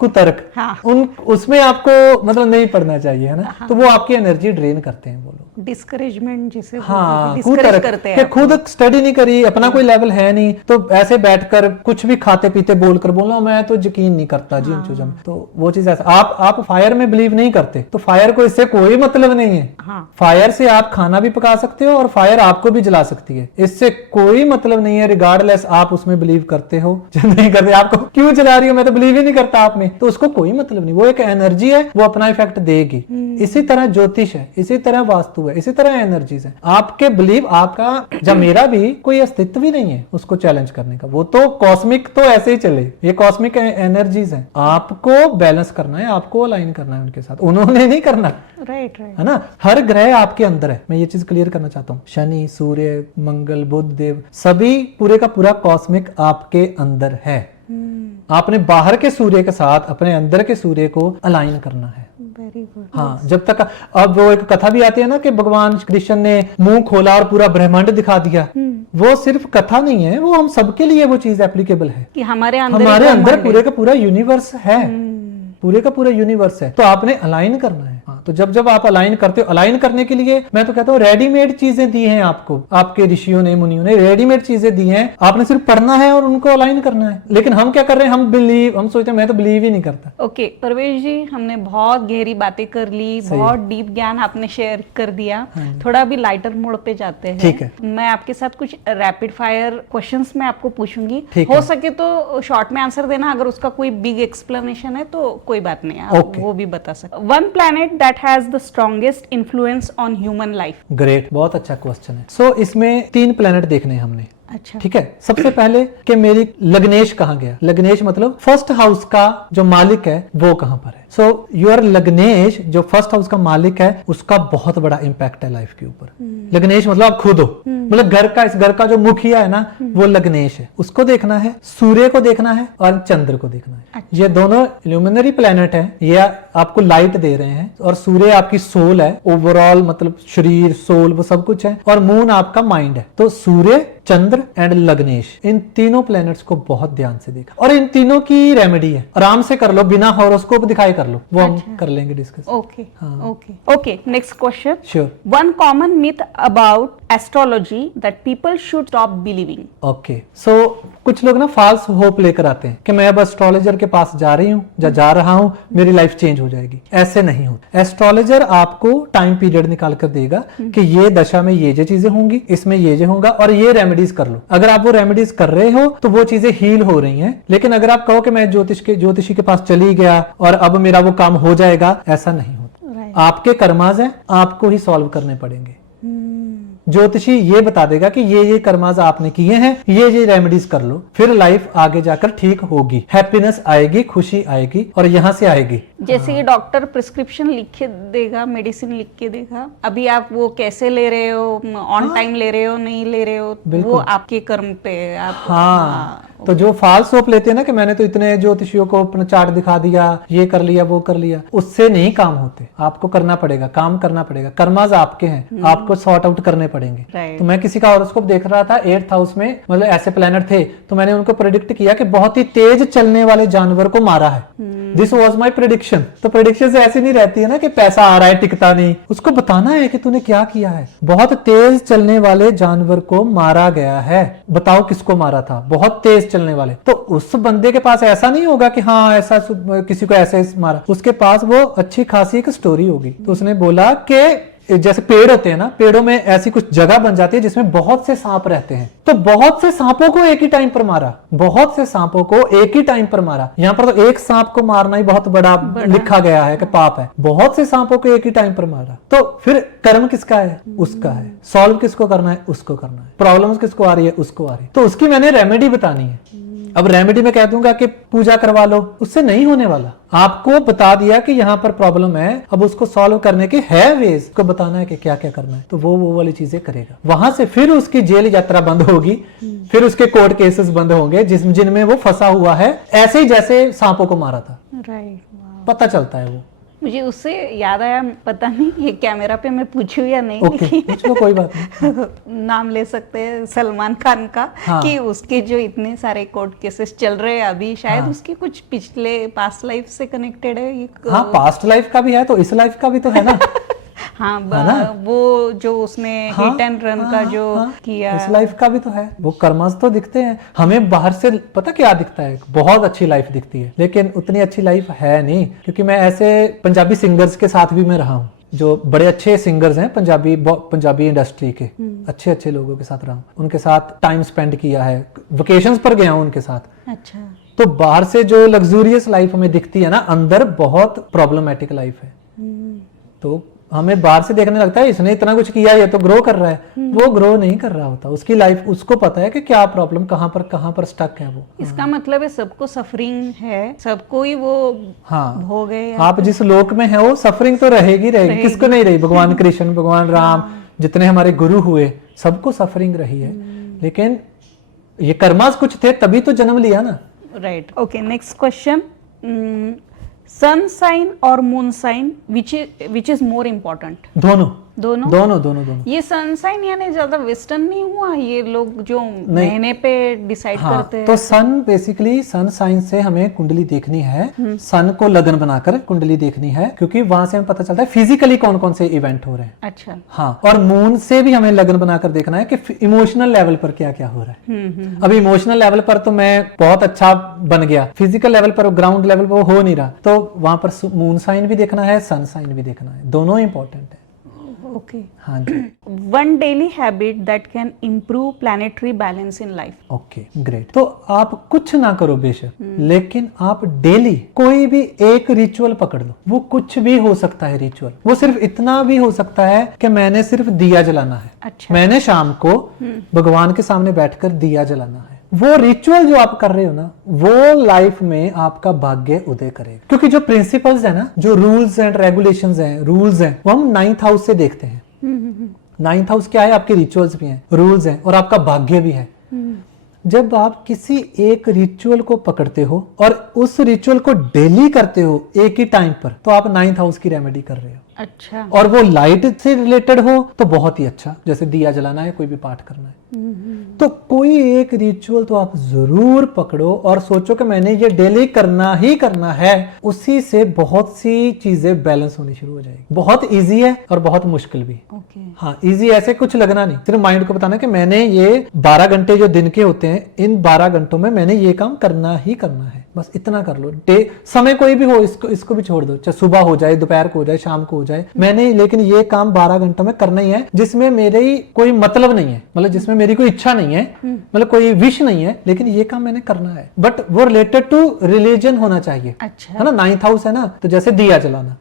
कुतर्क। उसमें आपको मतलब नहीं पढ़ना चाहिए, है ना। तो वो आपकी एनर्जी ड्रेन करते हैं वो लोग। डिस्करेजमेंट जिसे कुतर्क करते हैं। खुद स्टडी नहीं करी, अपना कोई लेवल है नहीं, तो ऐसे बैठकर कुछ भी खाते पीते बोलकर बोलना मैं तो यकीन नहीं करता जी इन चीजों में। तो वो चीज ऐसा, आप फायर में बिलीव नहीं करते तो फायर को इससे कोई मतलब नहीं है। फायर से आप खाना भी पका सकते हो और फायर आपको भी जला सकती है, इससे कोई मतलब नहीं है। रिगार्डलेस आप उसमें बिलीव करते हो या नहीं करते। आपको क्यों जला रही हो? मैं तो बिलीव ही नहीं करता आप में। तो उसको कोई मतलब नहीं, वो एक एनर्जी है, वो अपना इफेक्ट देगी। इसी तरह ज्योतिष है, इसी तरह वास्तु है, इसी तरह एनर्जीज है। आपके बिलीव, आपका जब मेरा भी कोई अस्तित्व ही नहीं है उसको चैलेंज करने का, वो तो कॉस्मिक तो ऐसे ही चले, ये कॉस्मिक एनर्जीज है, आपको बैलेंस करना है, आपको अलाइन करना है उनके साथ, उन्होंने नहीं करना। राइट है ना, हर ग्रह आपके अंदर है, मैं ये चीज क्लियर करना चाहता हूँ। शनि, सूर्य, मंगल, बुध, देव, सभी पूरे का पूरा कॉस्मिक आपके अंदर है। आपने बाहर के सूर्य के साथ अपने अंदर के सूर्य को अलाइन करना है। Very good. हाँ, जब तक, अब वो एक कथा भी आती है ना कि भगवान कृष्ण ने मुंह खोला और पूरा ब्रह्मांड दिखा दिया, वो सिर्फ कथा नहीं है, वो हम सबके लिए वो चीज एप्लीकेबल है कि हमारे अंदर पूरे का पूरा यूनिवर्स है, पूरे का पूरा यूनिवर्स है, तो आपने अलाइन करना है। हाँ, तो जब आप अलाइन करते हो, अलाइन करने के लिए मैं तो कहता हूँ रेडीमेड चीजें दी हैं आपको, आपके ऋषियों ने, मुनियों ने रेडीमेड चीजें दी हैं, आपने सिर्फ पढ़ना है और उनको अलाइन करना है। लेकिन हम क्या कर रहे हैं, हम सोचते हैं, मैं तो बिलीव ही नहीं करता। ओके परवेश जी, हमने बहुत गहरी बातें कर ली, बहुत डीप ज्ञान आपने शेयर कर दिया। थोड़ा अभी लाइटर मोड पे जाते हैं। ठीक है। मैं आपके साथ कुछ रैपिड फायर क्वेश्चंस मैं आपको पूछूंगी, ठीक हो है। सके तो शॉर्ट में आंसर देना, अगर उसका कोई बिग एक्सप्लेनेशन है तो कोई बात नहीं, आप Okay. वो भी बता सकते। One planet that has the strongest influence on human life. Great, बहुत अच्छा क्वेश्चन है। सो इसमें 3 प्लेनेट देखने हैं हमने। अच्छा, ठीक है, सबसे पहले कि मेरी लग्नेश कहाँ गया। लग्नेश मतलब फर्स्ट हाउस का जो मालिक है वो कहाँ पर है। सो योर लग्नेश, जो फर्स्ट हाउस का मालिक है, उसका बहुत बड़ा इंपैक्ट है लाइफ के ऊपर। लग्नेश मतलब आप खुद हो, मतलब घर का, इस घर का जो मुखिया है ना, वो लग्नेश है। उसको देखना है, सूर्य को देखना है और चंद्र को देखना है। अच्छा। ये दोनों ल्यूमिनरी प्लेनेट हैं, ये आपको लाइट दे रहे हैं, और सूर्य आपकी सोल है, ओवरऑल मतलब शरीर, सोल, वो सब कुछ है, और मून आपका माइंड है। तो सूर्य, चंद्र एंड लग्नेश, इन तीनों प्लैनेट्स को बहुत ध्यान से देखा, और इन तीनों की रेमेडी है, आराम से कर लो, बिना हॉरोस्कोप दिखाए कर लो, वो हम कर लेंगे discuss. Okay okay okay. Next question. Sure. One common myth about astrology that people should stop believing. Okay, so कुछ लोग ना फॉल्स होप लेकर आते हैं कि मैं अब एस्ट्रोलॉजर के पास जा रही हूँ या जा रहा हूँ, मेरी लाइफ चेंज हो जाएगी। ऐसे नहीं होता। एस्ट्रोलॉजर आपको टाइम पीरियड निकाल कर देगा कि ये दशा में ये चीजें होंगी, इसमें ये होगा, और ये रेमेडीज कर लो। अगर आप वो रेमेडीज कर रहे हो तो वो चीजें हील हो रही हैं। लेकिन अगर आप कहो कि मैं ज्योतिषी के पास चली गया और अब मेरा वो काम हो जाएगा, ऐसा नहीं होता। आपके कर्माज हैं, आपको ही सॉल्व करने पड़ेंगे। ज्योतिषी ये बता देगा कि ये कर्माज आपने किए हैं, ये रेमेडीज कर लो, फिर लाइफ आगे जाकर ठीक होगी, हैप्पीनेस आएगी, खुशी आएगी, और यहाँ से आएगी। जैसे कि डॉक्टर प्रिस्क्रिप्शन लिख के देगा, मेडिसिन लिख के देगा, अभी आप वो कैसे ले रहे हो, ऑन टाइम ले रहे हो, नहीं ले रहे हो, वो आपके कर्म पे आप। हाँ, तो जो फॉल्स होप लेते हैं ना कि मैंने तो इतने ज्योतिषियों को अपना चार्ट दिखा दिया, ये कर लिया, वो कर लिया, उससे नहीं काम होते। आपको करना पड़ेगा, काम करना पड़ेगा, कर्माज आपके हैं, आपको सॉर्ट आउट करने पड़ेंगे। तो मैं किसी का हॉरोस्कोप देख रहा था, 8th हाउस में मतलब ऐसे प्लैनेट थे, तो मैंने उनको प्रेडिक्ट किया कि बहुत ही तेज चलने वाले जानवर को मारा है। This was my prediction. तो प्रेडिक्शन से ऐसी नहीं रहती है ना कि पैसा आ रहा है टिकता नहीं, उसको बताना है कि तूने क्या किया है। बहुत तेज चलने वाले जानवर को मारा गया है, बताओ किसको मारा था, बहुत तेज चलने वाले। तो उस बंदे के पास ऐसा नहीं होगा कि हाँ ऐसा किसी को ऐसे मारा, उसके पास वो अच्छी खासी एक स्टोरी होगी। तो उसने बोला कि जैसे पेड़ होते हैं ना, पेड़ों में ऐसी कुछ जगह बन जाती है जिसमें बहुत से सांप रहते हैं, तो बहुत से सांपों को एक ही टाइम पर मारा, बहुत से सांपों को एक ही टाइम पर मारा। यहाँ पर तो एक सांप को मारना ही बहुत बड़ा लिखा गया है कि पाप है, बहुत से सांपों को एक ही टाइम पर मारा। तो फिर कर्म किसका है, उसका है। सॉल्व किसको करना है, उसको करना है। प्रॉब्लम्स किसको आ रही है, उसको आ रही है। तो उसकी मैंने रेमेडी बतानी है। अब रेमेडी में कह दूंगा कि पूजा करवा लो, उससे नहीं होने वाला। आपको बता दिया कि यहाँ पर प्रॉब्लम है, अब उसको सॉल्व करने के है वेज, उसको बताना है कि क्या क्या करना है, तो वो वाली चीजें करेगा। वहां से फिर उसकी जेल यात्रा बंद होगी, फिर उसके कोर्ट केसेस बंद होंगे जिनमें वो फंसा हुआ है, ऐसे ही जैसे सांपों को मारा था। राइट, पता चलता है वो। मुझे उससे याद आया, पता नहीं ये कैमरा पे मैं पूछूं या नहीं, ओके, पूछ लो, कोई बात नहीं। नाम ले सकते हैं सलमान खान का। हाँ। कि उसके जो इतने सारे कोर्ट केसेस चल रहे हैं अभी, शायद हाँ। उसकी कुछ पिछले पास्ट लाइफ से कनेक्टेड है ये। हाँ, पास्ट लाइफ का भी है तो इस लाइफ का भी तो है ना। हाँ, है वो जो उसने हाँ, हिट एंड रन का जो किया, इस लाइफ का भी तो है। वो कर्मस तो दिखते हैं हमें बाहर से, पता क्या दिखता है, बहुत अच्छी लाइफ दिखती है, लेकिन उतनी अच्छी लाइफ है नहीं। क्योंकि मैं ऐसे पंजाबी सिंगर्स के साथ भी मैं रहा हूँ, जो बड़े अच्छे सिंगर्स हैं पंजाबी इंडस्ट्री के, अच्छे लोगों के साथ रहा हूँ, उनके साथ टाइम स्पेंड किया है, वेकेशंस पर गया हूँ उनके साथ। अच्छा। तो बाहर से जो लग्जूरियस लाइफ हमें दिखती है ना, अंदर बहुत प्रॉब्लमेटिक लाइफ है। तो हमें बाहर से देखने लगता है इसने इतना कुछ किया, ये तो ग्रो कर रहा है। वो ग्रो नहीं कर रहा होता, उसकी लाइफ, उसको पता है कि क्या प्रॉब्लम कहाँ पर स्टक है वो। इसका मतलब है सबको सफरिंग है, सबको ही वो हाँ, भोग है। आप जिस लोक में है वो सफरिंग तो रहेगी। किसको नहीं रही? भगवान कृष्ण, भगवान राम, जितने हमारे गुरु हुए, सबको सफरिंग रही है। लेकिन ये कर्मास कुछ थे तभी तो जन्म लिया ना। Right, okay, next question. Sun sign और moon sign which is more important? दोनों दोनों दोनों दोनों दोनों। ये सन साइन यानी ज्यादा वेस्टर्न नहीं हुआ? ये लोग जो महीने पे डिसाइड करते हैं। तो सन बेसिकली, सन साइन से हमें कुंडली देखनी है, सन को लगन बनाकर कुंडली देखनी है, क्योंकि वहां से हमें पता चलता है फिजिकली कौन कौन से इवेंट हो रहे हैं। अच्छा। हाँ, और मून से भी हमें लगन बनाकर देखना है कि इमोशनल लेवल पर क्या क्या हो रहा है। अब इमोशनल लेवल पर तो मैं बहुत अच्छा बन गया, फिजिकल लेवल पर, ग्राउंड लेवल पर वो हो नहीं रहा, तो वहां पर मून साइन भी देखना है, सन साइन भी देखना है, दोनों इंपॉर्टेंट है। ओके, हाँ जी। One daily habit that can improve planetary balance in life. Okay, great. तो आप कुछ ना करो बेशक, लेकिन आप डेली कोई भी एक रिचुअल पकड़ लो। वो कुछ भी हो सकता है रिचुअल, वो सिर्फ इतना भी हो सकता है कि मैंने सिर्फ दिया जलाना है। अच्छा। मैंने शाम को भगवान के सामने बैठकर दिया जलाना है। वो रिचुअल जो आप कर रहे हो ना, वो लाइफ में आपका भाग्य उदय करेगा। क्योंकि जो प्रिंसिपल्स है ना, जो रूल्स एंड रेगुलेशंस हैं, रूल्स हैं, वो हम 9th हाउस से देखते हैं। 9th हाउस क्या है? आपके रिचुअल्स भी हैं, रूल्स हैं, और आपका भाग्य भी है। जब आप किसी एक रिचुअल को पकड़ते हो और उस रिचुअल को डेली करते हो एक ही टाइम पर, तो आप 9th हाउस की रेमेडी कर रहे हो। अच्छा। और वो लाइट से रिलेटेड हो तो बहुत ही अच्छा, जैसे दिया जलाना है, कोई भी पाठ करना है। तो कोई एक रिचुअल तो आप जरूर पकड़ो और सोचो कि मैंने ये डेली करना ही करना है। उसी से बहुत सी चीजें बैलेंस होनी शुरू हो जाएगी। बहुत इजी है और बहुत मुश्किल भी। ओके। हाँ, इजी ऐसे कुछ लगना नहीं, सिर्फ माइंड को बताना कि मैंने ये 12 घंटे जो दिन के होते हैं, इन 12 घंटों में मैंने ये काम करना ही करना है। बस इतना कर लो। समय कोई भी हो, इसको भी छोड़ दो, चाहे सुबह हो जाए, दोपहर को हो जाए, शाम को हो जाए, मैंने लेकिन ये काम 12 घंटों में करना ही है, जिसमें मेरी कोई मतलब नहीं है, मतलब जिसमें मेरी कोई इच्छा नहीं है, मतलब कोई विश नहीं है, लेकिन ये काम मैंने करना है। बट वो रिलेटेड टू रिलीजन होना चाहिए। अच्छा। है ना, 9th हाउस है ना, तो जैसे दिया जलाना,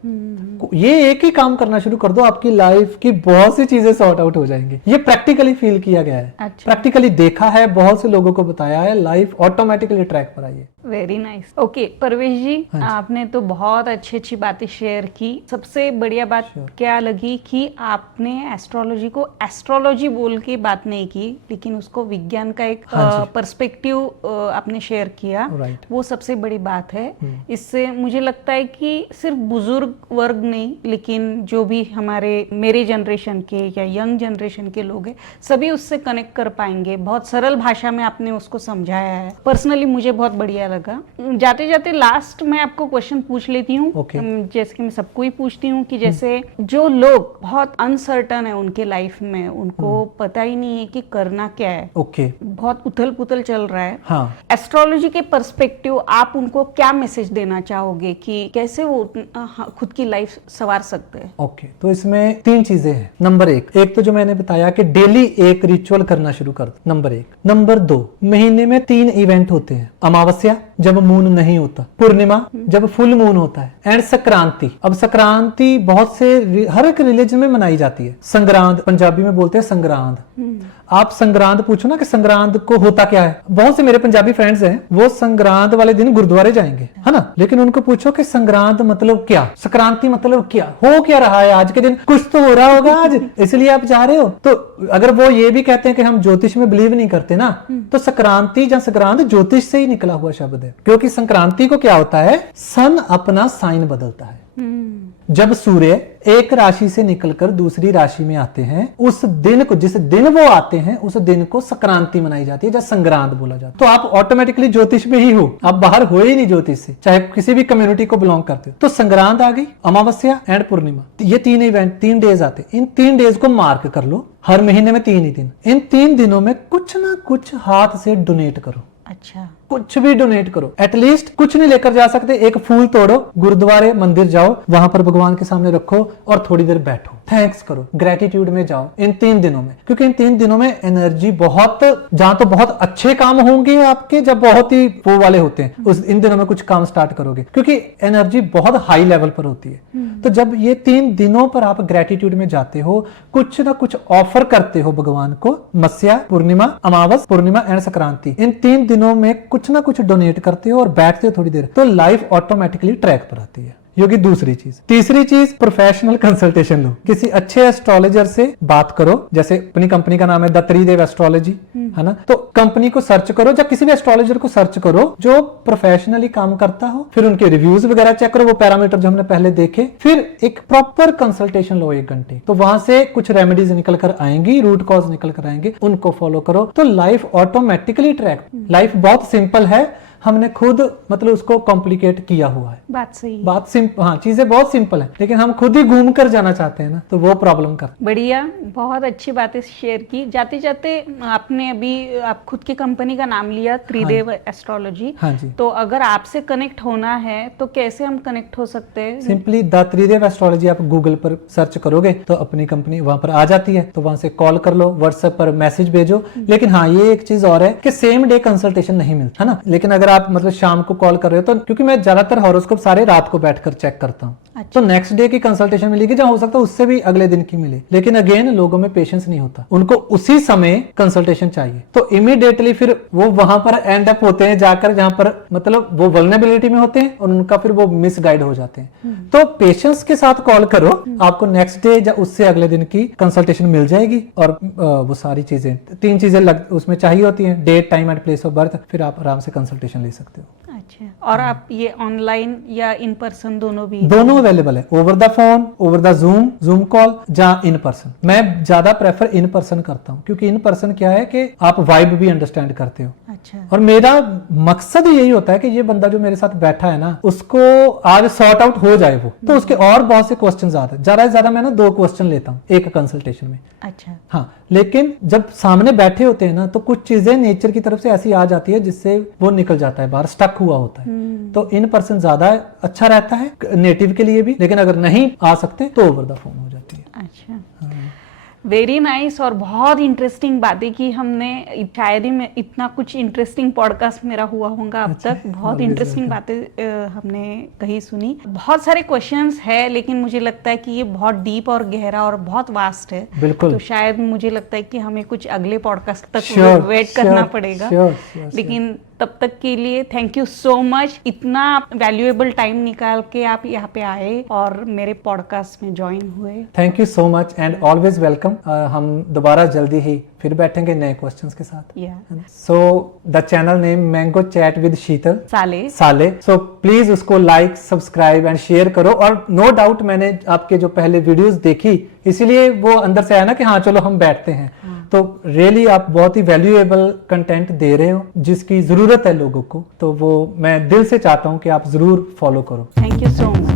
ये एक ही काम करना शुरू कर दो, आपकी लाइफ की बहुत सी चीजें सॉर्ट आउट हो जाएंगी। ये प्रैक्टिकली फील किया गया है। अच्छा। प्रैक्टिकली देखा है, बहुत से लोगों को बताया है, लाइफ ऑटोमेटिकली ट्रैक पर आई है। Very nice. ओके परवेश जी, आपने तो बहुत अच्छी अच्छी बातें शेयर की। सबसे बढ़िया बात क्या लगी कि आपने एस्ट्रोलॉजी को एस्ट्रोलॉजी बोल के बात नहीं की, लेकिन उसको विज्ञान का एक पर्सपेक्टिव आपने शेयर किया। वो सबसे बड़ी बात है। इससे मुझे लगता है कि सिर्फ बुजुर्ग वर्ग नहीं, लेकिन जो भी हमारे मेरे जनरेशन के या यंग जनरेशन के लोग हैं, सभी उससे कनेक्ट कर पाएंगे। बहुत सरल भाषा में आपने उसको समझाया है। पर्सनली मुझे बहुत बढ़िया लगा। जाते जाते लास्ट मैं आपको क्वेश्चन पूछ लेती हूँ। जैसे कि मैं सबको ही पूछती हूँ कि जैसे जो लोग बहुत अनसर्टन है उनके लाइफ में, उनको पता ही नहीं है कि करना क्या है, बहुत उथल पुथल चल रहा है, हाँ। एस्ट्रोलॉजी के पर्सपेक्टिव आप उनको क्या मैसेज देना चाहोगे कि कैसे वो खुद की लाइफ संवार सकते हैं? तो इसमें 3 चीजें हैं। नंबर 1 तो जो मैंने बताया कि डेली एक रिचुअल करना शुरू कर दो, नंबर 1। नंबर 2, महीने में 3 इवेंट होते हैं। अमावस्या जब मून नहीं होता, पूर्णिमा जब फुल मून होता है, एंड संक्रांति। अब संक्रांति बहुत से हर एक रिलीजन में मनाई जाती है। संग्रांद पंजाबी में बोलते हैं संग्रांद। आप संग्रांद पूछो ना कि संग्रांद को होता क्या है, बहुत से मेरे पंजाबी फ्रेंड्स हैं, वो संग्रांद वाले दिन गुरुद्वारे जाएंगे, है ना, लेकिन उनको पूछो कि संग्रांद मतलब क्या, संक्रांति मतलब क्या, हो क्या रहा है आज के दिन, कुछ तो हो रहा होगा आज, इसलिए आप जा रहे हो। तो अगर वो ये भी कहते हैं कि हम ज्योतिष में बिलीव नहीं करते ना, तो संक्रांति या संग्रांद ज्योतिष से ही निकला हुआ शब्द है। क्योंकि संक्रांति को क्या होता है, सन अपना साइन बदलता है। जब सूर्य एक राशि से निकलकर दूसरी राशि में आते हैं, उस दिन को, जिस दिन वो आते हैं, उस दिन को संक्रांति मनाई जाती है, जब संग्रांद बोला जाता है। तो आप ऑटोमेटिकली ज्योतिष में ही हो, आप बाहर हो ही नहीं ज्योतिष से, चाहे किसी भी कम्युनिटी को बिलोंग करते हो। तो संग्रांद आ गई, अमावस्या एंड पूर्णिमा, ये 3 इवेंट, 3 डेज आते हैं। इन 3 डेज को मार्क कर लो, हर महीने में 3 ही दिन। इन 3 दिनों में कुछ ना कुछ हाथ से डोनेट करो। अच्छा। कुछ भी डोनेट करो, एटलीस्ट कुछ नहीं लेकर जा सकते, एक फूल तोड़ो, गुरुद्वारे मंदिर जाओ, वहां पर भगवान के सामने रखो और थोड़ी देर बैठो, थैंक्स करो, ग्रेटिट्यूड में जाओ इन 3 दिनों में। क्योंकि इन 3 दिनों में एनर्जी बहुत, जहां तो बहुत अच्छे काम होंगे आपके, जब बहुत ही वो वाले होते हैं, उस इन दिनों में कुछ काम स्टार्ट करोगे, क्योंकि एनर्जी बहुत हाई लेवल पर होती है। तो जब ये 3 दिनों पर आप ग्रेटिट्यूड में जाते हो, कुछ ना कुछ ऑफर करते हो भगवान को, मत्स्या पूर्णिमा, अमावस पूर्णिमा एंड संक्रांति, इन 3 दिनों में कुछ ना कुछ डोनेट करते हो और बैठते हो थोड़ी देर, तो लाइफ ऑटोमेटिकली ट्रैक पर आती है। ये होगी दूसरी चीज। तीसरी चीज, प्रोफेशनल कंसल्टेशन लो, किसी अच्छे एस्ट्रोलॉजर से बात करो। जैसे अपनी कंपनी का नाम है द त्रिदेव एस्ट्रोलॉजी, है ना, तो कंपनी को सर्च करो, या किसी भी एस्ट्रोलॉजर को सर्च करो जो प्रोफेशनली काम करता हो, फिर उनके रिव्यूज वगैरह चेक करो, वो पैरामीटर जो हमने पहले देखे, फिर एक प्रॉपर कंसल्टेशन लो 1 घंटे, तो वहां से कुछ रेमेडीज निकल कर आएंगी, रूट कॉज निकल कर आएंगे, उनको फॉलो करो, तो लाइफ ऑटोमेटिकली ट्रैक। लाइफ बहुत सिंपल है, हमने खुद मतलब उसको कॉम्प्लिकेट किया हुआ है। बात सही, बात सिंपल, हाँ, चीजें बहुत सिंपल है, लेकिन हम खुद ही घूम कर जाना चाहते हैं ना, तो वो प्रॉब्लम कर। बढ़िया, बहुत अच्छी बातें शेयर की। जाते जाते आपने अभी आप खुद की कंपनी का नाम लिया, त्रिदेव एस्ट्रोलॉजी। हाँ जी। तो अगर आपसे कनेक्ट होना है तो कैसे हम कनेक्ट हो सकते हैं? सिंपली द त्रिदेव एस्ट्रोलॉजी आप गूगल पर सर्च करोगे तो अपनी कंपनी वहां पर आ जाती है, तो वहां से कॉल कर लो, व्हाट्सएप पर मैसेज भेजो। लेकिन हाँ, ये एक चीज और है कि सेम डे कंसल्टेशन नहीं मिलता, है ना, लेकिन अगर आप मतलब शाम को कॉल कर रहे हो, तो क्योंकि मैं ज्यादातर हॉरोस्कोप सारे रात को बैठकर चेक करता हूँ, तो नेक्स्ट डे की कंसल्टेशन मिलेगी, जहां हो सकता है उससे भी अगले दिन की मिले। लेकिन अगेन लोगों में पेशेंस नहीं होता, उनको उसी समय कंसल्टेशन चाहिए, तो इमीडिएटली फिर वो वहां पर एंड अप होते हैं जाकर, जहां पर मतलब वो वल्नरेबिलिटी में होते हैं और उनका फिर वो मिसगाइड हो जाते हैं। तो पेशेंस के साथ कॉल करो, आपको नेक्स्ट डे या उससे अगले दिन की कंसल्टेशन मिल जाएगी, और वो सारी चीजें 3 चीजें उसमें चाहिए होती है, date, time and place of birth, फिर आप आराम से कंसल्टेशन ले सकते हो। अच्छा, और आप ये ऑनलाइन या इन पर्सन दोनों अवेलेबल है, over the phone, over the zoom call, जहाँ इन पर्सन। मैं ज्यादा प्रेफर इन पर्सन करता हूँ, क्योंकि इन पर्सन क्या है कि आप वाइब भी अंडरस्टैंड करते हो। अच्छा, और मेरा मकसद यही होता है कि ये बंदा जो मेरे साथ बैठा है ना, उसको आज सॉर्ट आउट हो जाए वो, तो उसके और बहुत से क्वेश्चन आते हैं, ज्यादा से ज्यादा मैं ना 2 क्वेश्चन लेता हूँ एक कंसल्टेशन में। अच्छा, हाँ, लेकिन जब सामने बैठे होते हैं ना, तो कुछ चीजें नेचर की तरफ से ऐसी आ जाती है जिससे वो निकल जाता है बाहर, स्टक हुआ होता है। तो इन पर्सन ज्यादा अच्छा रहता है नेटिव के लिए भी, लेकिन अगर नहीं आ सकते तो ओवर द फोन हो जाती है। अच्छा, वेरी नाइस। और बहुत इंटरेस्टिंग बातें की हमने, शायद ही में इतना कुछ इंटरेस्टिंग पॉडकास्ट मेरा हुआ होगा अब तक। बहुत इंटरेस्टिंग बातें हमने कही सुनी। बहुत सारे क्वेश्चंस है, लेकिन मुझे लगता है कि ये बहुत डीप और गहरा और बहुत वास्ट है। बिल्कुल। तो शायद मुझे लगता है कि हमें कुछ अगले पॉडकास्ट तक वेट करना पड़ेगा। लेकिन तब तक के लिए थैंक यू सो मच, इतना वैल्यूएबल टाइम निकाल के आप यहाँ पे आए और मेरे पॉडकास्ट में ज्वाइन हुए। Thank you so much and always welcome. हम दोबारा जल्दी ही फिर बैठेंगे नए क्वेश्चंस के साथ। So the channel name mango chat with Sheetal Sale. So please उसको लाइक, सब्सक्राइब एंड शेयर करो। और नो डाउट मैंने आपके जो पहले वीडियोस देखी, इसीलिए वो अंदर से आया ना कि हाँ चलो हम बैठते हैं। तो रियली आप बहुत ही वैल्यूएबल कंटेंट दे रहे हो जिसकी जरूरत है लोगों को, तो वो मैं दिल से चाहता हूँ कि आप जरूर फॉलो करो। Thank you so much.